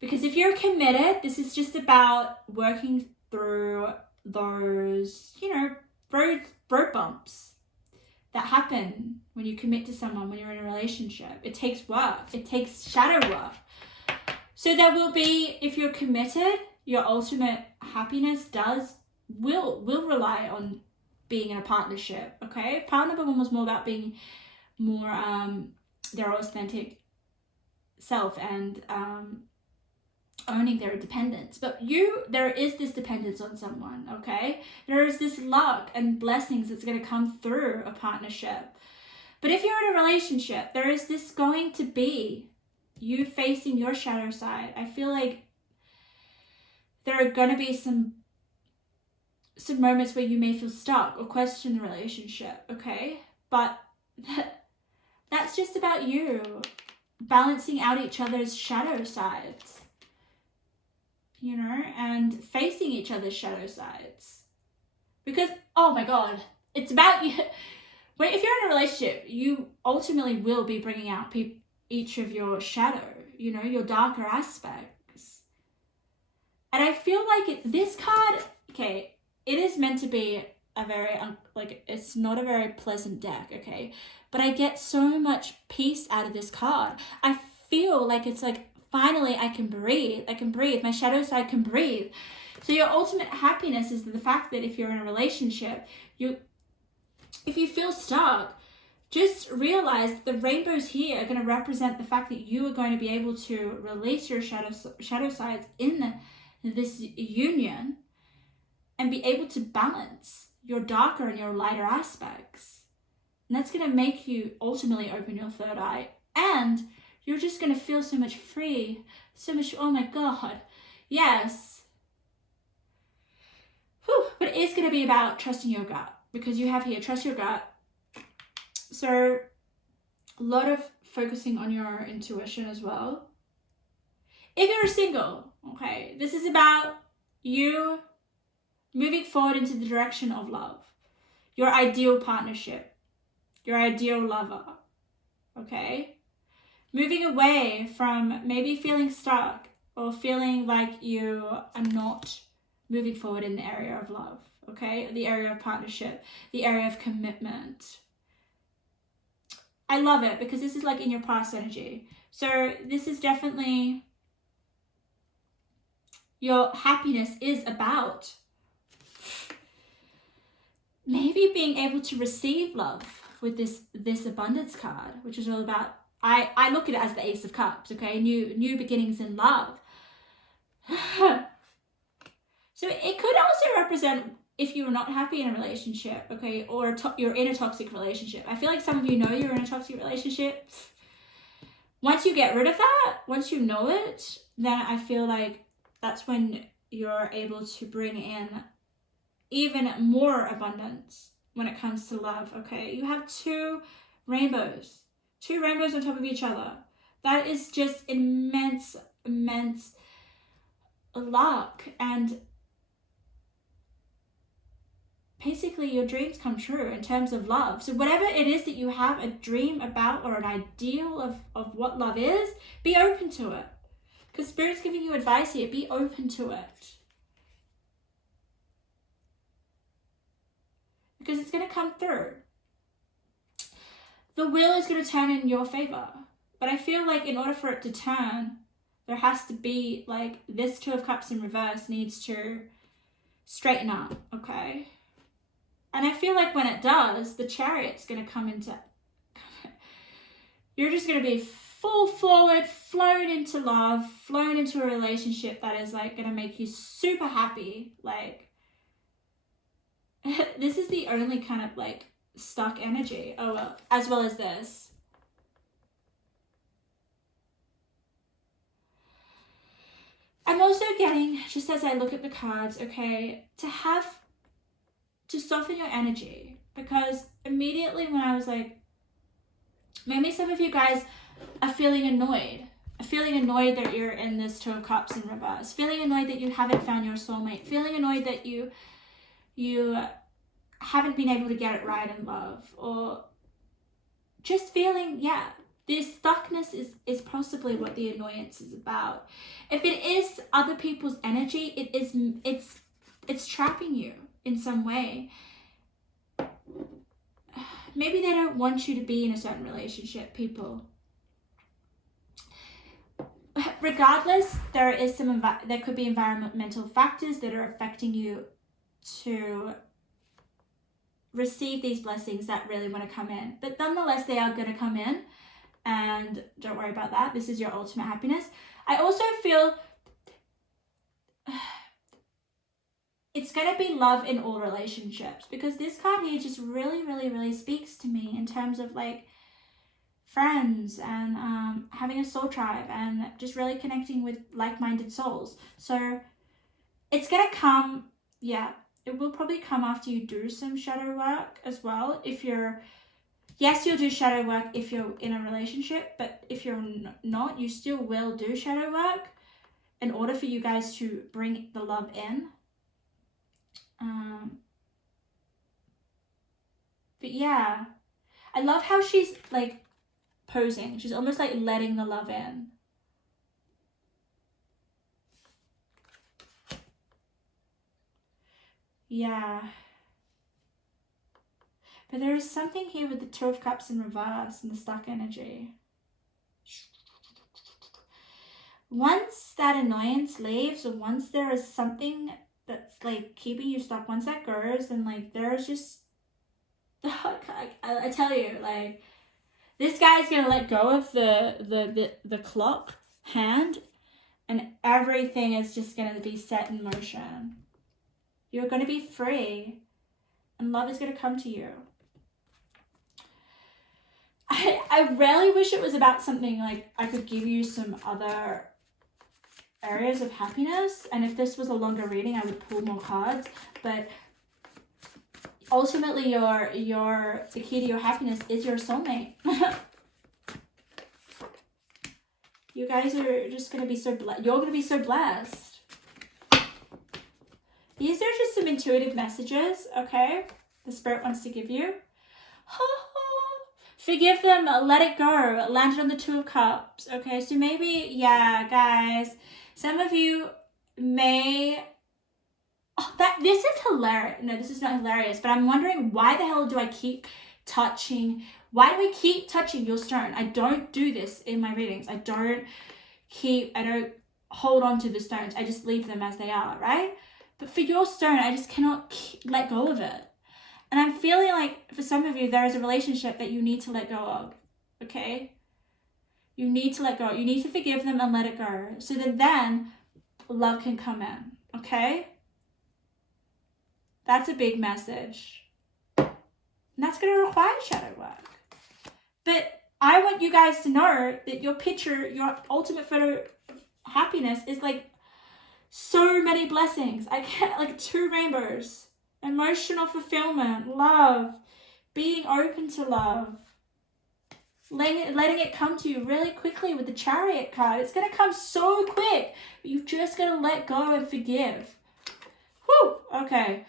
Because if you're committed, this is just about working through those, you know, road bumps that happen when you commit to someone, when you're in a relationship. It takes work. It takes shadow work. So there will be, if you're committed, your ultimate happiness will rely on being in a partnership, okay? Part number one was more about being more their authentic self and owning their independence. But there is this dependence on someone, okay? There is this luck and blessings that's going to come through a partnership. But if you're in a relationship, there is this going to be you facing your shadow side. I feel like there are going to be some moments where you may feel stuck or question the relationship, okay? But that's just about you balancing out each other's shadow sides, you know, and facing each other's shadow sides. Because, oh my God, it's about you. If you're in a relationship, you ultimately will be bringing out each of your shadow, you know, your darker aspects. And I feel like this card, okay, it is meant to be a very, it's not a very pleasant deck, okay? But I get so much peace out of this card. I feel like it's like, finally, I can breathe. My shadow side can breathe. So your ultimate happiness is the fact that if you're in a relationship, if you feel stuck, just realize the rainbows here are going to represent the fact that you are going to be able to release your shadow sides in this union and be able to balance your darker and your lighter aspects. And that's going to make you ultimately open your third eye. And you're just going to feel so much free, so much, oh my God, yes. Whew. But it is going to be about trusting your gut, because you have here, trust your gut. So a lot of focusing on your intuition as well. If you're single, okay, this is about you moving forward into the direction of love, your ideal partnership, your ideal lover, okay? Moving away from maybe feeling stuck or feeling like you are not moving forward in the area of love, okay? The area of partnership, the area of commitment. I love it because this is like in your past energy. So this is definitely, your happiness is about maybe being able to receive love with this abundance card, which is all about, I look at it as the Ace of Cups, okay? New beginnings in love. So it could also represent if you're not happy in a relationship, okay, or you're in a toxic relationship. I feel like some of you know you're in a toxic relationship. Once you get rid of that, once you know it, then I feel like that's when you're able to bring in even more abundance when it comes to love, okay? You have two rainbows on top of each other. That is just immense luck. And basically your dreams come true in terms of love. So whatever it is that you have a dream about or an ideal of what love is, be open to it. Because Spirit's giving you advice here. Be open to it. Because it's going to come through. The wheel is going to turn in your favor. But I feel like in order for it to turn, there has to be, like, this Two of Cups in reverse needs to straighten up, okay? And I feel like when it does, the Chariot's going to come into... You're just going to be full forward, flown into love, flown into a relationship that is, like, going to make you super happy. Like, this is the only kind of, like, stuck energy. Oh, well, as well as this. I'm also getting, just as I look at the cards, okay, to soften your energy. Because immediately when I was like, maybe some of you guys are feeling annoyed. Feeling annoyed that you're in this Two of Cups in reverse. Feeling annoyed that you haven't found your soulmate. Feeling annoyed that you haven't been able to get it right in love. Or just feeling, yeah, this stuckness is possibly what the annoyance is about. If it is other people's energy, it's trapping you in some way. Maybe they don't want you to be in a certain relationship, people. Regardless, there could be environmental factors that are affecting you to receive these blessings that really want to come in. But nonetheless, they are going to come in. And don't worry about that. This is your ultimate happiness. I also feel it's going to be love in all relationships. Because this card here just really, really, really speaks to me in terms of, like, friends and having a soul tribe and just really connecting with like-minded souls. So it's going to come, yeah, it will probably come after you do some shadow work as well. Yes, you'll do shadow work if you're in a relationship, but if you're not, you still will do shadow work in order for you guys to bring the love in. But yeah, I love how she's, like, posing. She's almost like letting the love in. Yeah. But there is something here with the Two of Cups in reverse and the stuck energy. Once that annoyance leaves, or once there is something that's, like, keeping you stuck, once that goes, then, like, there's just... I tell you, like, this guy's going to let go of the clock hand, and everything is just going to be set in motion. You're going to be free, and love is going to come to you. I really wish it was about something like I could give you some other areas of happiness, and if this was a longer reading I would pull more cards, but ultimately the key to your happiness is your soulmate. You guys are just going to be so blessed. You're going to be so blessed. These are just some intuitive messages, okay? The Spirit wants to give you. Forgive them, let it go. Landed on the Two of Cups. Okay, so maybe, yeah, guys, some of you may... this is hilarious. No, this is not hilarious, but I'm wondering why the hell do I keep touching... Why do we keep touching your stone? I don't do this in my readings. I don't hold on to the stones. I just leave them as they are, right? But for your stone, I just cannot let go of it. And I'm feeling like for some of you, there is a relationship that you need to let go of, okay? You need to let go. You need to forgive them and let it go. So that then love can come in, okay? That's a big message. And that's going to require shadow work. But I want you guys to know that your picture, your ultimate photo of happiness is like so many blessings. I can't, like 2 rainbows. Emotional fulfillment, love, being open to love, letting it come to you really quickly with the Chariot card. It's going to come so quick, but you've just got to let go and forgive. Whew, okay.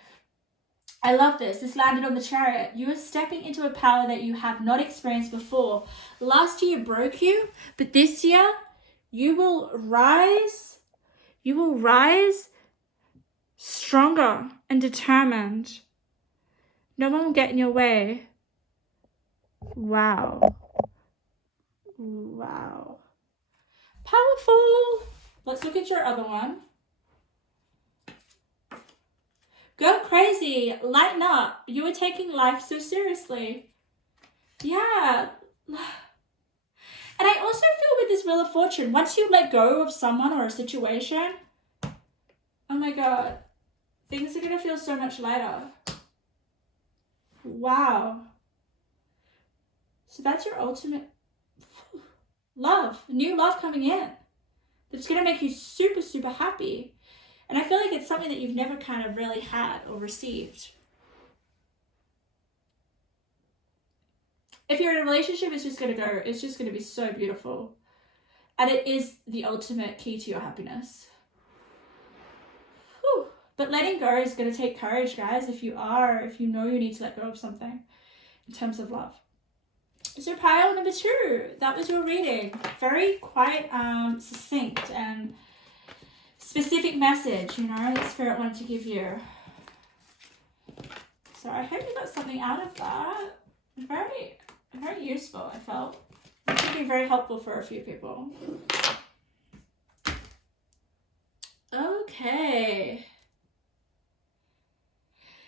I love this. This landed on the Chariot. You are stepping into a power that you have not experienced before. Last year broke you, but this year you will rise. You will rise stronger and determined. No one will get in your way. Wow. Wow. Powerful. Let's look at your other one. Go crazy. Lighten up. You are taking life so seriously. Yeah. And I also feel with this Wheel of Fortune, once you let go of someone or a situation, oh my God, things are going to feel so much lighter. Wow. So that's your ultimate love, new love coming in. That's going to make you super, super happy. And I feel like it's something that you've never kind of really had or received. If you're in a relationship, it's just going to be so beautiful. And it is the ultimate key to your happiness. Whew. But letting go is going to take courage, guys, if you know you need to let go of something in terms of love. So pile number 2, that was your reading. Very quite succinct and specific message, you know, that Spirit wanted to give you. So I hope you got something out of that. Very, very useful, I felt. It could be very helpful for a few people. Okay.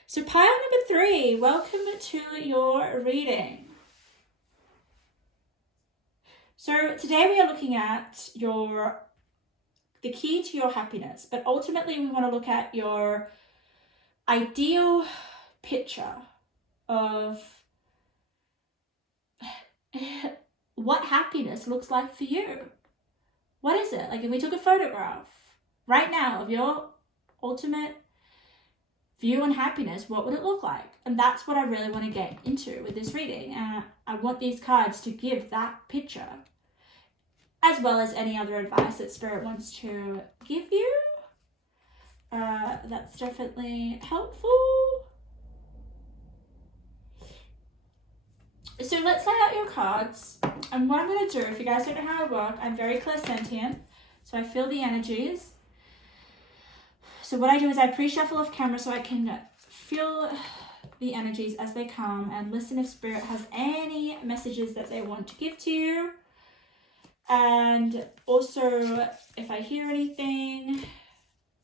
So pile number 3, welcome to your reading. So today we are looking at the key to your happiness, but ultimately we want to look at your ideal picture of what happiness looks like for you. What is it? Like if we took a photograph right now of your ultimate view on happiness, what would it look like? And that's what I really want to get into with this reading. And I want these cards to give that picture, as well as any other advice that Spirit wants to give you. That's definitely helpful. So let's lay out your cards. And what I'm going to do, if you guys don't know how I work, I'm very clairsentient. So I feel the energies. So what I do is I pre-shuffle off camera so I can feel the energies as they come and listen if Spirit has any messages that they want to give to you. And also if I hear anything,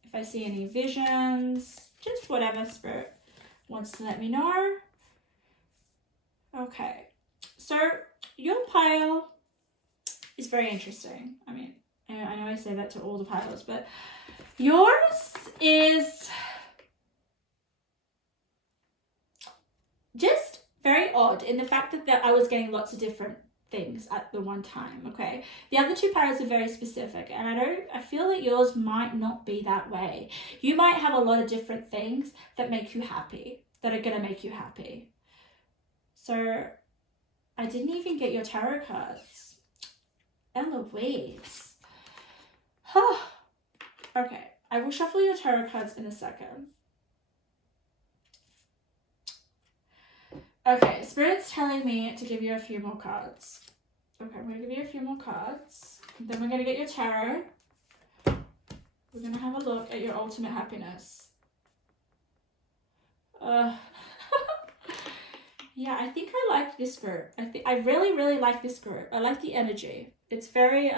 if I see any visions, just whatever Spirit wants to let me know. Okay, so your pile is very interesting. I mean, I know I say that to all the piles, but yours is just very odd in the fact that I was getting lots of different things at the one time. Okay, the other 2 piles are very specific, and I feel that yours might not be that way. You might have a lot of different things that make you happy, that are going to make you happy. So I didn't even get your tarot cards. Eloise. Okay, I will shuffle your tarot cards in a second. Okay, Spirit's telling me to give you a few more cards. Okay, I'm going to give you a few more cards. Then we're going to get your tarot. We're going to have a look at your ultimate happiness. Yeah, I think I like this group. I really, really like this group. I like the energy. It's very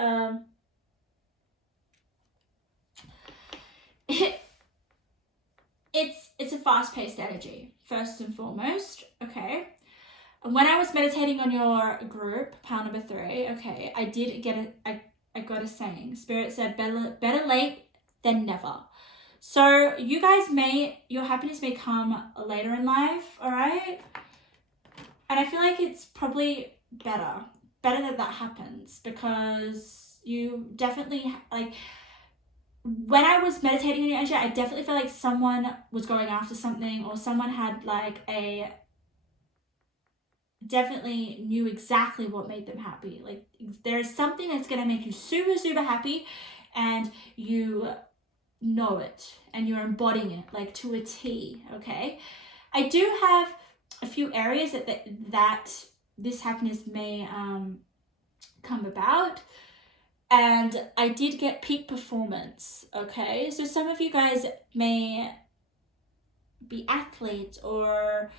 it's a fast-paced energy, first and foremost. Okay. And when I was meditating on your group, pile number 3, okay, I did get I got a saying. Spirit said better late than never. So you guys your happiness may come later in life, all right? And I feel like it's probably better that happens, because you definitely, like, when I was meditating on your energy, I definitely felt like someone was going after something, or someone had like definitely knew exactly what made them happy. Like there's something that's going to make you super, super happy, and you know it and you're embodying it like to a T. Okay. I do have a few areas that this happiness may come about. And I did get peak performance, okay? So some of you guys may be athletes, or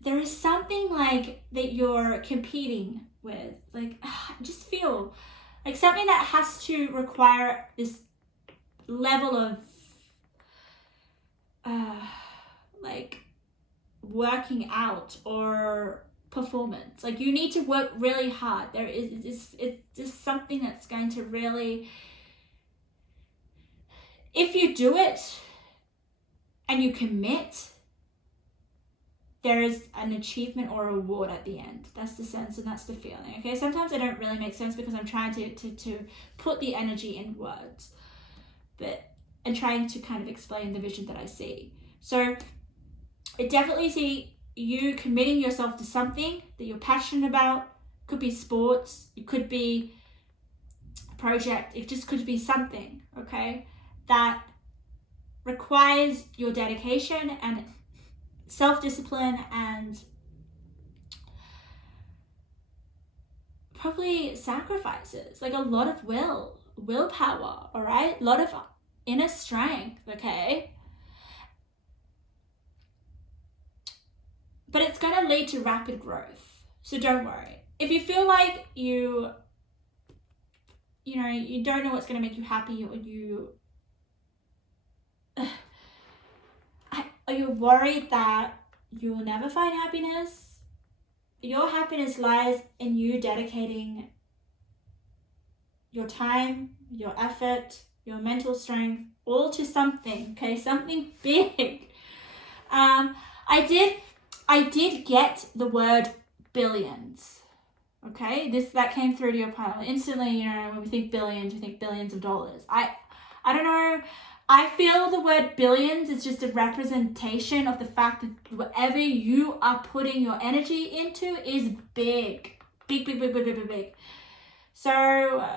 there is something like that you're competing with. Like, I just feel like something that has to require this level of like working out or performance. Like, you need to work really hard. It's just something that's going to really, if you do it and you commit, there is an achievement or a reward at the end. That's the sense and that's the feeling, okay? Sometimes I don't really make sense because I'm trying to put the energy in words, but and trying to kind of explain the vision that I see. So I definitely see you committing yourself to something that you're passionate about. Could be sports, it could be a project, it just could be something, okay, that requires your dedication and self-discipline and probably sacrifices, like a lot of willpower, all right, a lot of inner strength, okay? But it's going to lead to rapid growth, so don't worry. If you feel like you don't know what's going to make you happy, or are you worried that you will never find happiness? Your happiness lies in you dedicating your time, your effort, your mental strength, all to something, okay? Something big. I did get the word billions, okay? That came through to your pile. Instantly, when we think billions, we think billions of dollars. I don't know. I feel the word billions is just a representation of the fact that whatever you are putting your energy into is big. Big, big, big, big, big, big, big. So,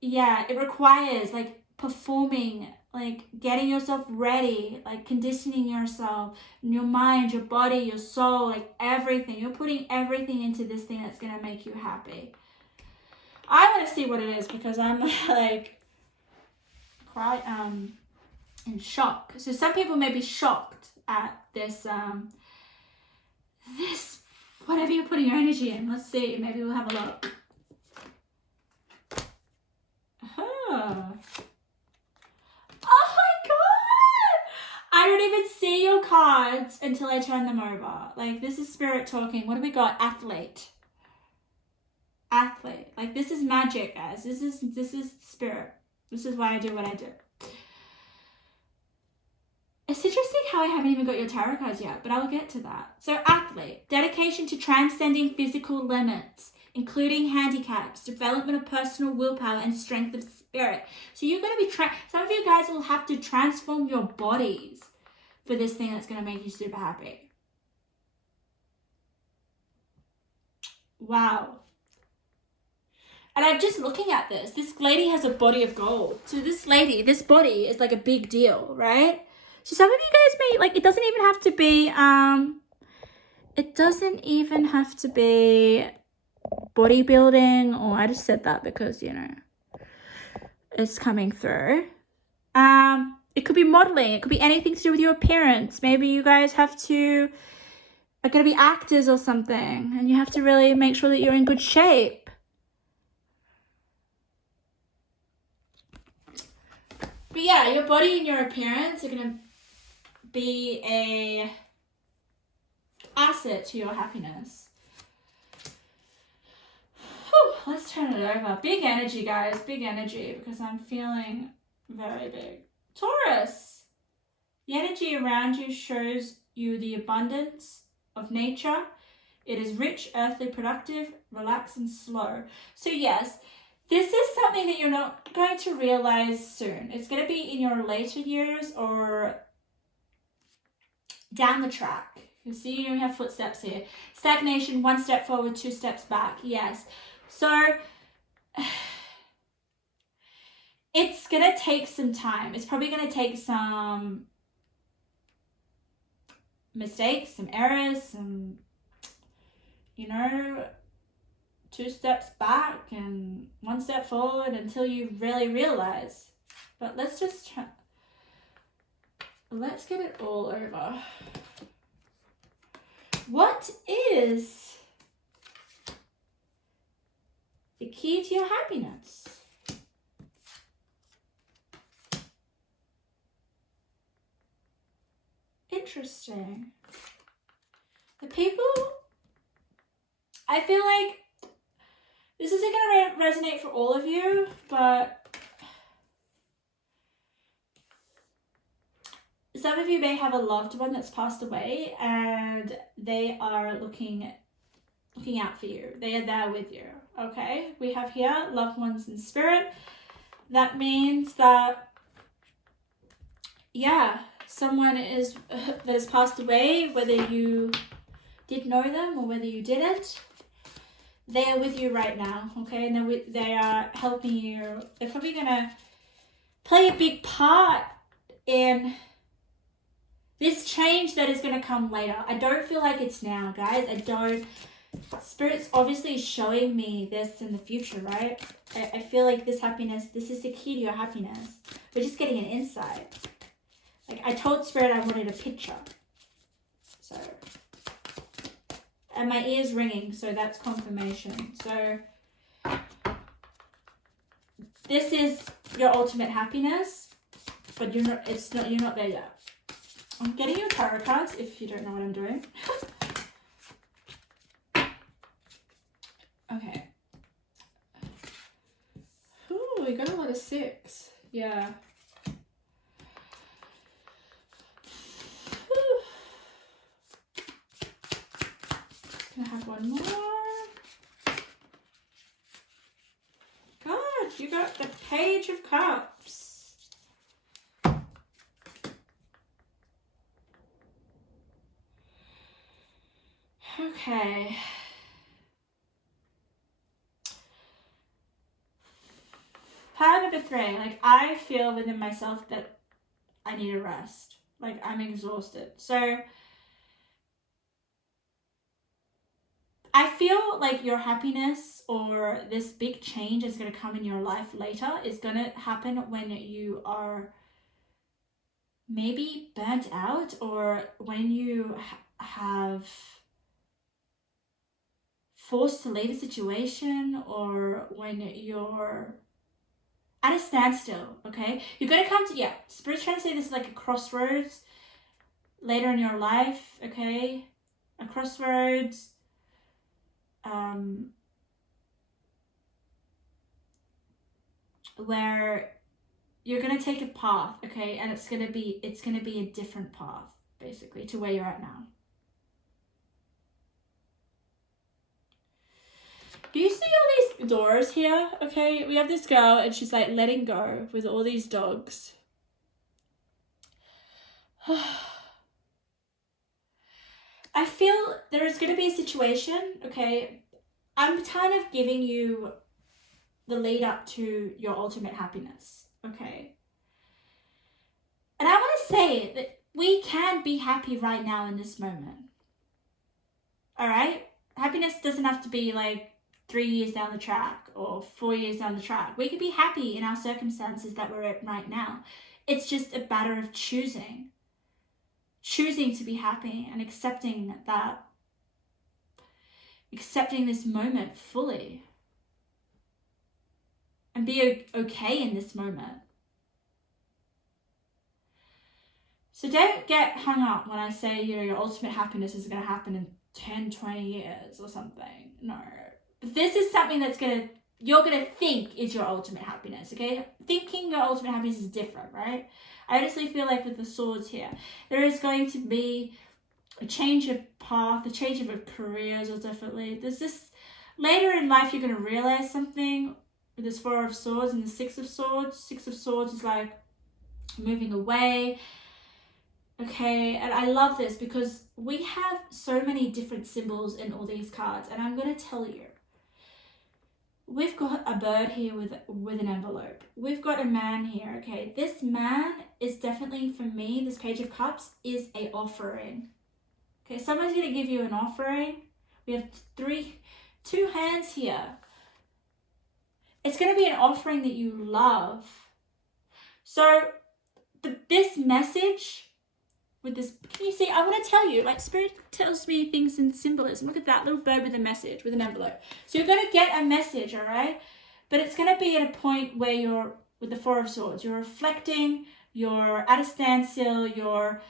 yeah, it requires like performing, like getting yourself ready, like conditioning yourself, your mind, your body, your soul, like everything. You're putting everything into this thing that's going to make you happy. I want to see what it is because I'm like quite in shock. So some people may be shocked at this this whatever you're putting your energy in. Let's see, maybe we'll have a look. Oh my god! I don't even see your cards until I turn them over. Like, this is spirit talking. What do we got? Athlete. Like, this is magic, guys. This is spirit. This is why I do what I do. It's interesting how I haven't even got your tarot cards yet, but I'll get to that. So, athlete. Dedication to transcending physical limits, including handicaps, development of personal willpower, and strength of spirit. So you're going to be some of you guys will have to transform your bodies for this thing that's going to make you super happy. Wow. And I'm just looking at this. This lady has a body of gold. So this body is like a big deal, right? So some of you guys may, like, it doesn't even have to be bodybuilding, or I just said that because, it's coming through. It could be modeling. It could be anything to do with your appearance. Maybe you guys are going to be actors or something, and you have to really make sure that you're in good shape. But yeah, your body and your appearance are going to be a asset to your happiness. Whew, let's turn it over. Big energy, guys. Big energy, because I'm feeling very big. Taurus. The energy around you shows you the abundance of nature. It is rich, earthly, productive, relaxed, and slow. So yes, this is something that you're not going to realize soon. It's going to be in your later years or down the track. You see, you have footsteps here. Stagnation, 1 step forward, 2 steps back. Yes. So it's going to take some time. It's probably going to take some mistakes, some errors, some, 2 steps back and 1 step forward until you really realize. But let's just let's get it all over. What is the key to your happiness? Interesting. The people, I feel like this isn't going to resonate for all of you, but some of you may have a loved one that's passed away and they are looking out for you. They are there with you, okay? We have here loved ones in spirit. That means that, yeah, someone that has passed away, whether you did know them or whether you didn't, they are with you right now, okay? And they are helping you. They're probably going to play a big part in this change that is going to come later. I don't feel like it's now, guys. I don't. Spirit's obviously showing me this in the future, right? I feel like this happiness, this is the key to your happiness. We're just getting an insight. Like, I told Spirit I wanted a picture. So, and my ear's ringing, so that's confirmation. So, this is your ultimate happiness, but you're not there yet. I'm getting your tarot cards if you don't know what I'm doing. Okay. Ooh, we got a lot of 6. Yeah. Whew. Gonna have one more. God, you got the Page of Cups. Okay. Part number 3, like, I feel within myself that I need a rest. Like, I'm exhausted. So, I feel like your happiness or this big change is going to come in your life later is going to happen when you are maybe burnt out, or when you have forced to leave a situation, or when you're at a standstill, okay? You're going to come to, yeah, Spirit's trying to say this is like a crossroads later in your life, okay? A crossroads, where you're going to take a path, okay? And it's going to be a different path, basically, to where you're at now. Do you see all these doors here? Okay, we have this girl and she's like letting go with all these dogs. I feel there is going to be a situation, okay? I'm kind of giving you the lead up to your ultimate happiness, okay? And I want to say that we can be happy right now in this moment. All right? Happiness doesn't have to be like 3 years down the track or 4 years down the track. We can be happy in our circumstances that we're at right now. It's just a matter of choosing to be happy and accepting this moment fully, and be okay in this moment. So don't get hung up when I say, your ultimate happiness is going to happen in 10, 20 years or something. No. But this is something you're going to think is your ultimate happiness, okay? Thinking your ultimate happiness is different, right? I honestly feel like with the swords here, there is going to be a change of path, a change of careers, or definitely. There's this, later in life, you're going to realize something with this 4 of Swords and the 6 of Swords. 6 of Swords is like moving away. Okay, and I love this because we have so many different symbols in all these cards, and I'm going to tell you. We've got a bird here with an envelope. We've got a man here, okay? This man is definitely, for me, this Page of Cups is a offering. Okay, someone's going to give you an offering. We have two hands here. It's going to be an offering that you love. So this message with this, can you see? I want to tell you, like Spirit tells me things in symbolism. Look at that little bird with a message, with an envelope. So you're going to get a message, all right? But it's going to be at a point where you're, with the Four of Swords, you're reflecting, you're at a standstill, you're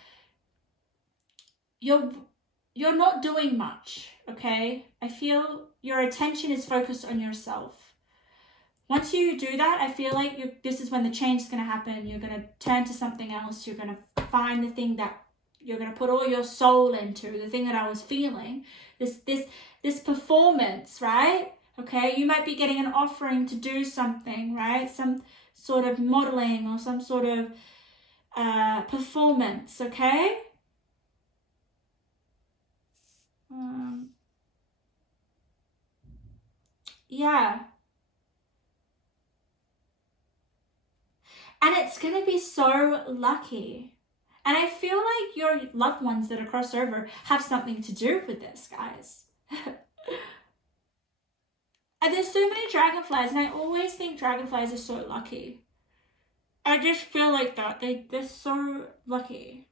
not doing much, okay? I feel your attention is focused on yourself. Once you do that, I feel like this is when the change is going to happen. You're going to turn to something else. You're going to find the thing that you're going to put all your soul into, the thing that I was feeling. This performance, right? Okay, you might be getting an offering to do something, right? Some sort of modeling or some sort of performance, okay? Yeah. And it's going to be so lucky. And I feel like your loved ones that are crossed over have something to do with this, guys. And there's so many dragonflies, and I always think dragonflies are so lucky. I just feel like that. They're so lucky.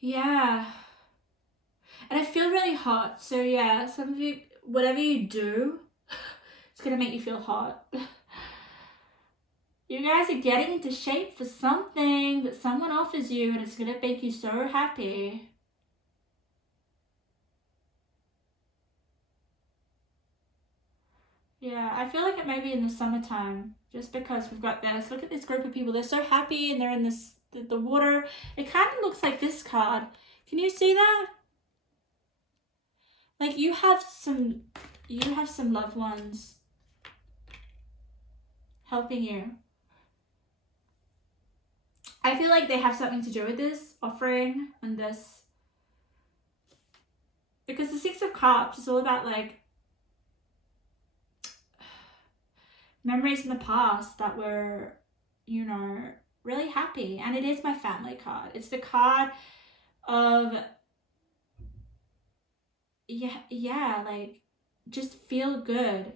Yeah. And I feel really hot. So yeah, some of you, whatever you do, it's going to make you feel hot. You guys are getting into shape for something that someone offers you, and it's going to make you so happy. Yeah, I feel like it may be in the summertime, just because we've got this. Look at this group of people. They're so happy, and they're in the water. It kind of looks like this card. Can you see that? Like you have some loved ones helping you. I feel like they have something to do with this offering and this. Because the Six of Cups is all about like memories in the past that were, you know, really happy. And it is my family card. It's the card of, yeah, like just feel good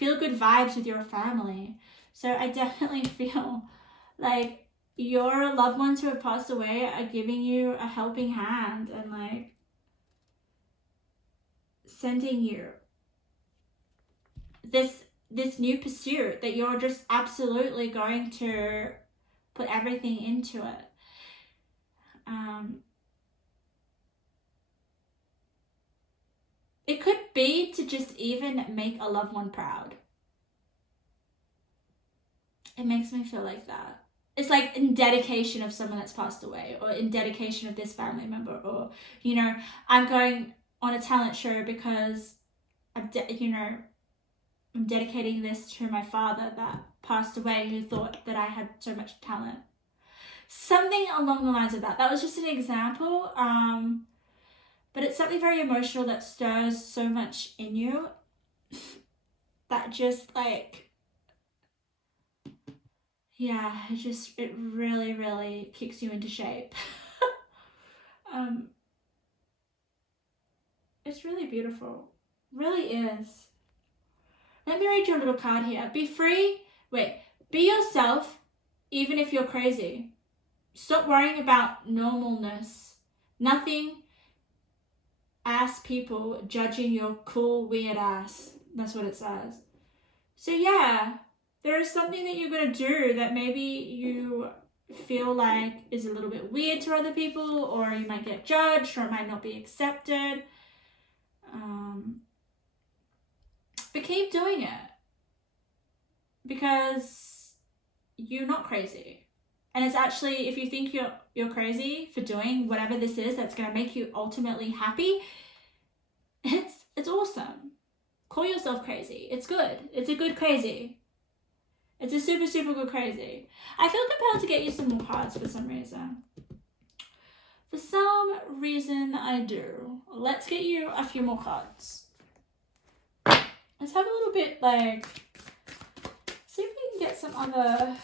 vibes with your family. So I definitely feel like your loved ones who have passed away are giving you a helping hand and like sending you this new pursuit that you're just absolutely going to put everything into it. It could be to just even make a loved one proud. It makes me feel like that. It's like in dedication of someone that's passed away, or in dedication of this family member, or, you know, I'm going on a talent show because I'm dedicating this to my father that passed away, who thought that I had so much talent. Something along the lines of that. That was just an example. But it's something very emotional that stirs so much in you that just like, yeah, it really, really kicks you into shape. It's really beautiful. Really is. Let me read you a little card here. Be free. Wait. Be yourself, even if you're crazy. Stop worrying about normalness. Nothing ass people judging your cool, weird ass. That's what it says. So yeah, there is something that you're going to do that maybe you feel like is a little bit weird to other people, or you might get judged, or it might not be accepted. But keep doing it, because you're not crazy. And it's actually, if you think you're crazy for doing whatever this is that's going to make you ultimately happy, it's awesome. Call yourself crazy. It's good. It's a good crazy. It's a super, super good crazy. I feel compelled to get you some more cards for some reason. For some reason I do. Let's get you a few more cards. Let's have a little bit like, see if we can get some other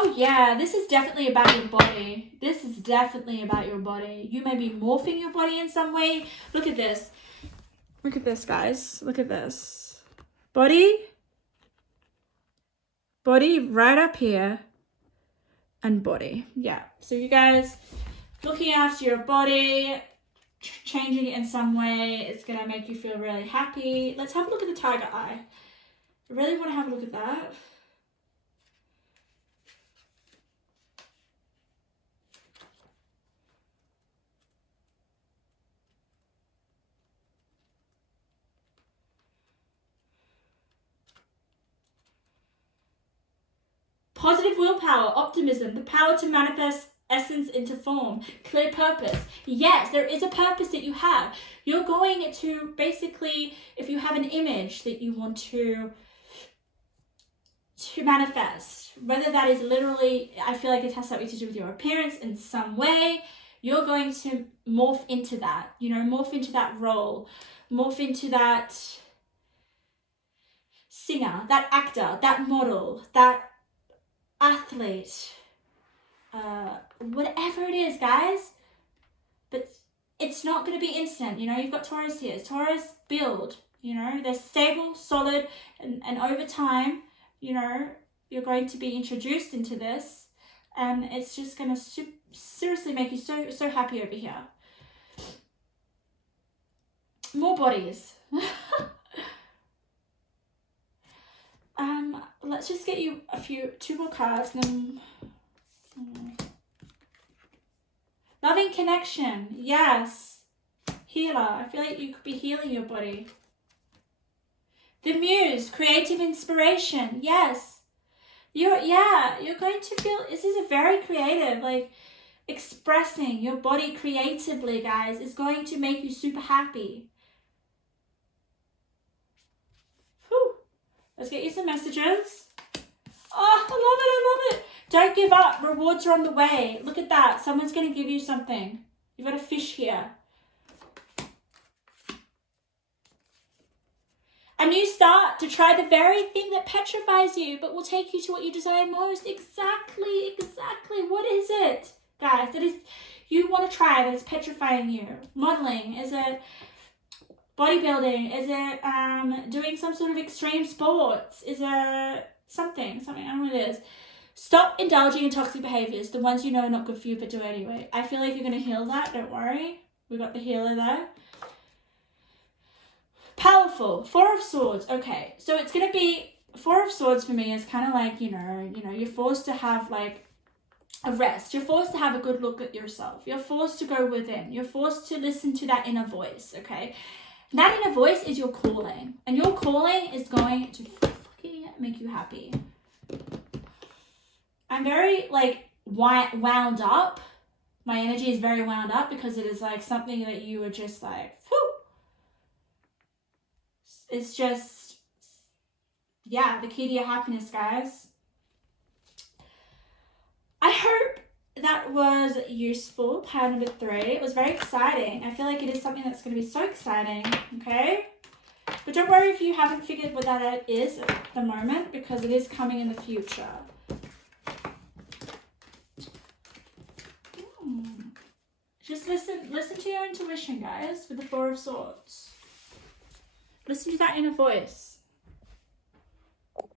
Oh yeah, this is definitely about your body. This is definitely about your body. You may be morphing your body in some way. Look at this. Look at this, guys. Look at this. Body right up here, and body. Yeah. So you guys looking after your body, changing it in some way, it's going to make you feel really happy. Let's have a look at the tiger eye. I really want to have a look at that. Positive willpower, optimism, the power to manifest essence into form, clear purpose. Yes, there is a purpose that you have. You're going to basically, if you have an image that you want to manifest, whether that is literally, I feel like it has something to do with your appearance in some way, you're going to morph into that, you know, morph into that role, morph into that singer, that actor, that model, that athlete, whatever it is, guys. But it's not going to be instant. You know, you've got Taurus here. Taurus build, you know, they're stable, solid, and over time, you know, you're going to be introduced into this, and it's just going to seriously make you so happy over here. More bodies. Let's just get you two more cards, and then loving connection. Yes. Healer. I feel like you could be healing your body. The muse, creative inspiration. Yes. You're going to feel, this is a very creative, like expressing your body creatively, guys, is going to make you super happy. Whew. Let's get you some messages. Oh, I love it. Don't give up. Rewards are on the way. Look at that. Someone's going to give you something. You've got a fish here. A new start to try the very thing that petrifies you, but will take you to what you desire most. Exactly. What is it, guys? That is, you want to try that is petrifying you. Modeling. Is it bodybuilding? Is it doing some sort of extreme sports? Is it something? I don't know what it is. Stop indulging in toxic behaviors, the ones you know are not good for you, but do it anyway. I feel like you're going to heal that. Don't worry. We got the healer there. Powerful. Four of Swords. Okay, so it's going to be, Four of Swords for me is kind of like, you know, you're forced to have like a rest. You're forced to have a good look at yourself. You're forced to go within. You're forced to listen to that inner voice, okay? That inner voice is your calling, and your calling is going to fucking make you happy. I'm very like wound up. My energy is very wound up because it is like something that you are just like, whew. It's just, yeah, the key to your happiness, guys. I hope that was useful. Pile number 3. It was very exciting. I feel like it is something that's going to be so exciting, okay? But don't worry if you haven't figured what that is at the moment, because it is coming in the future. Just listen to your intuition, guys, with the Four of Swords. Listen to that inner voice.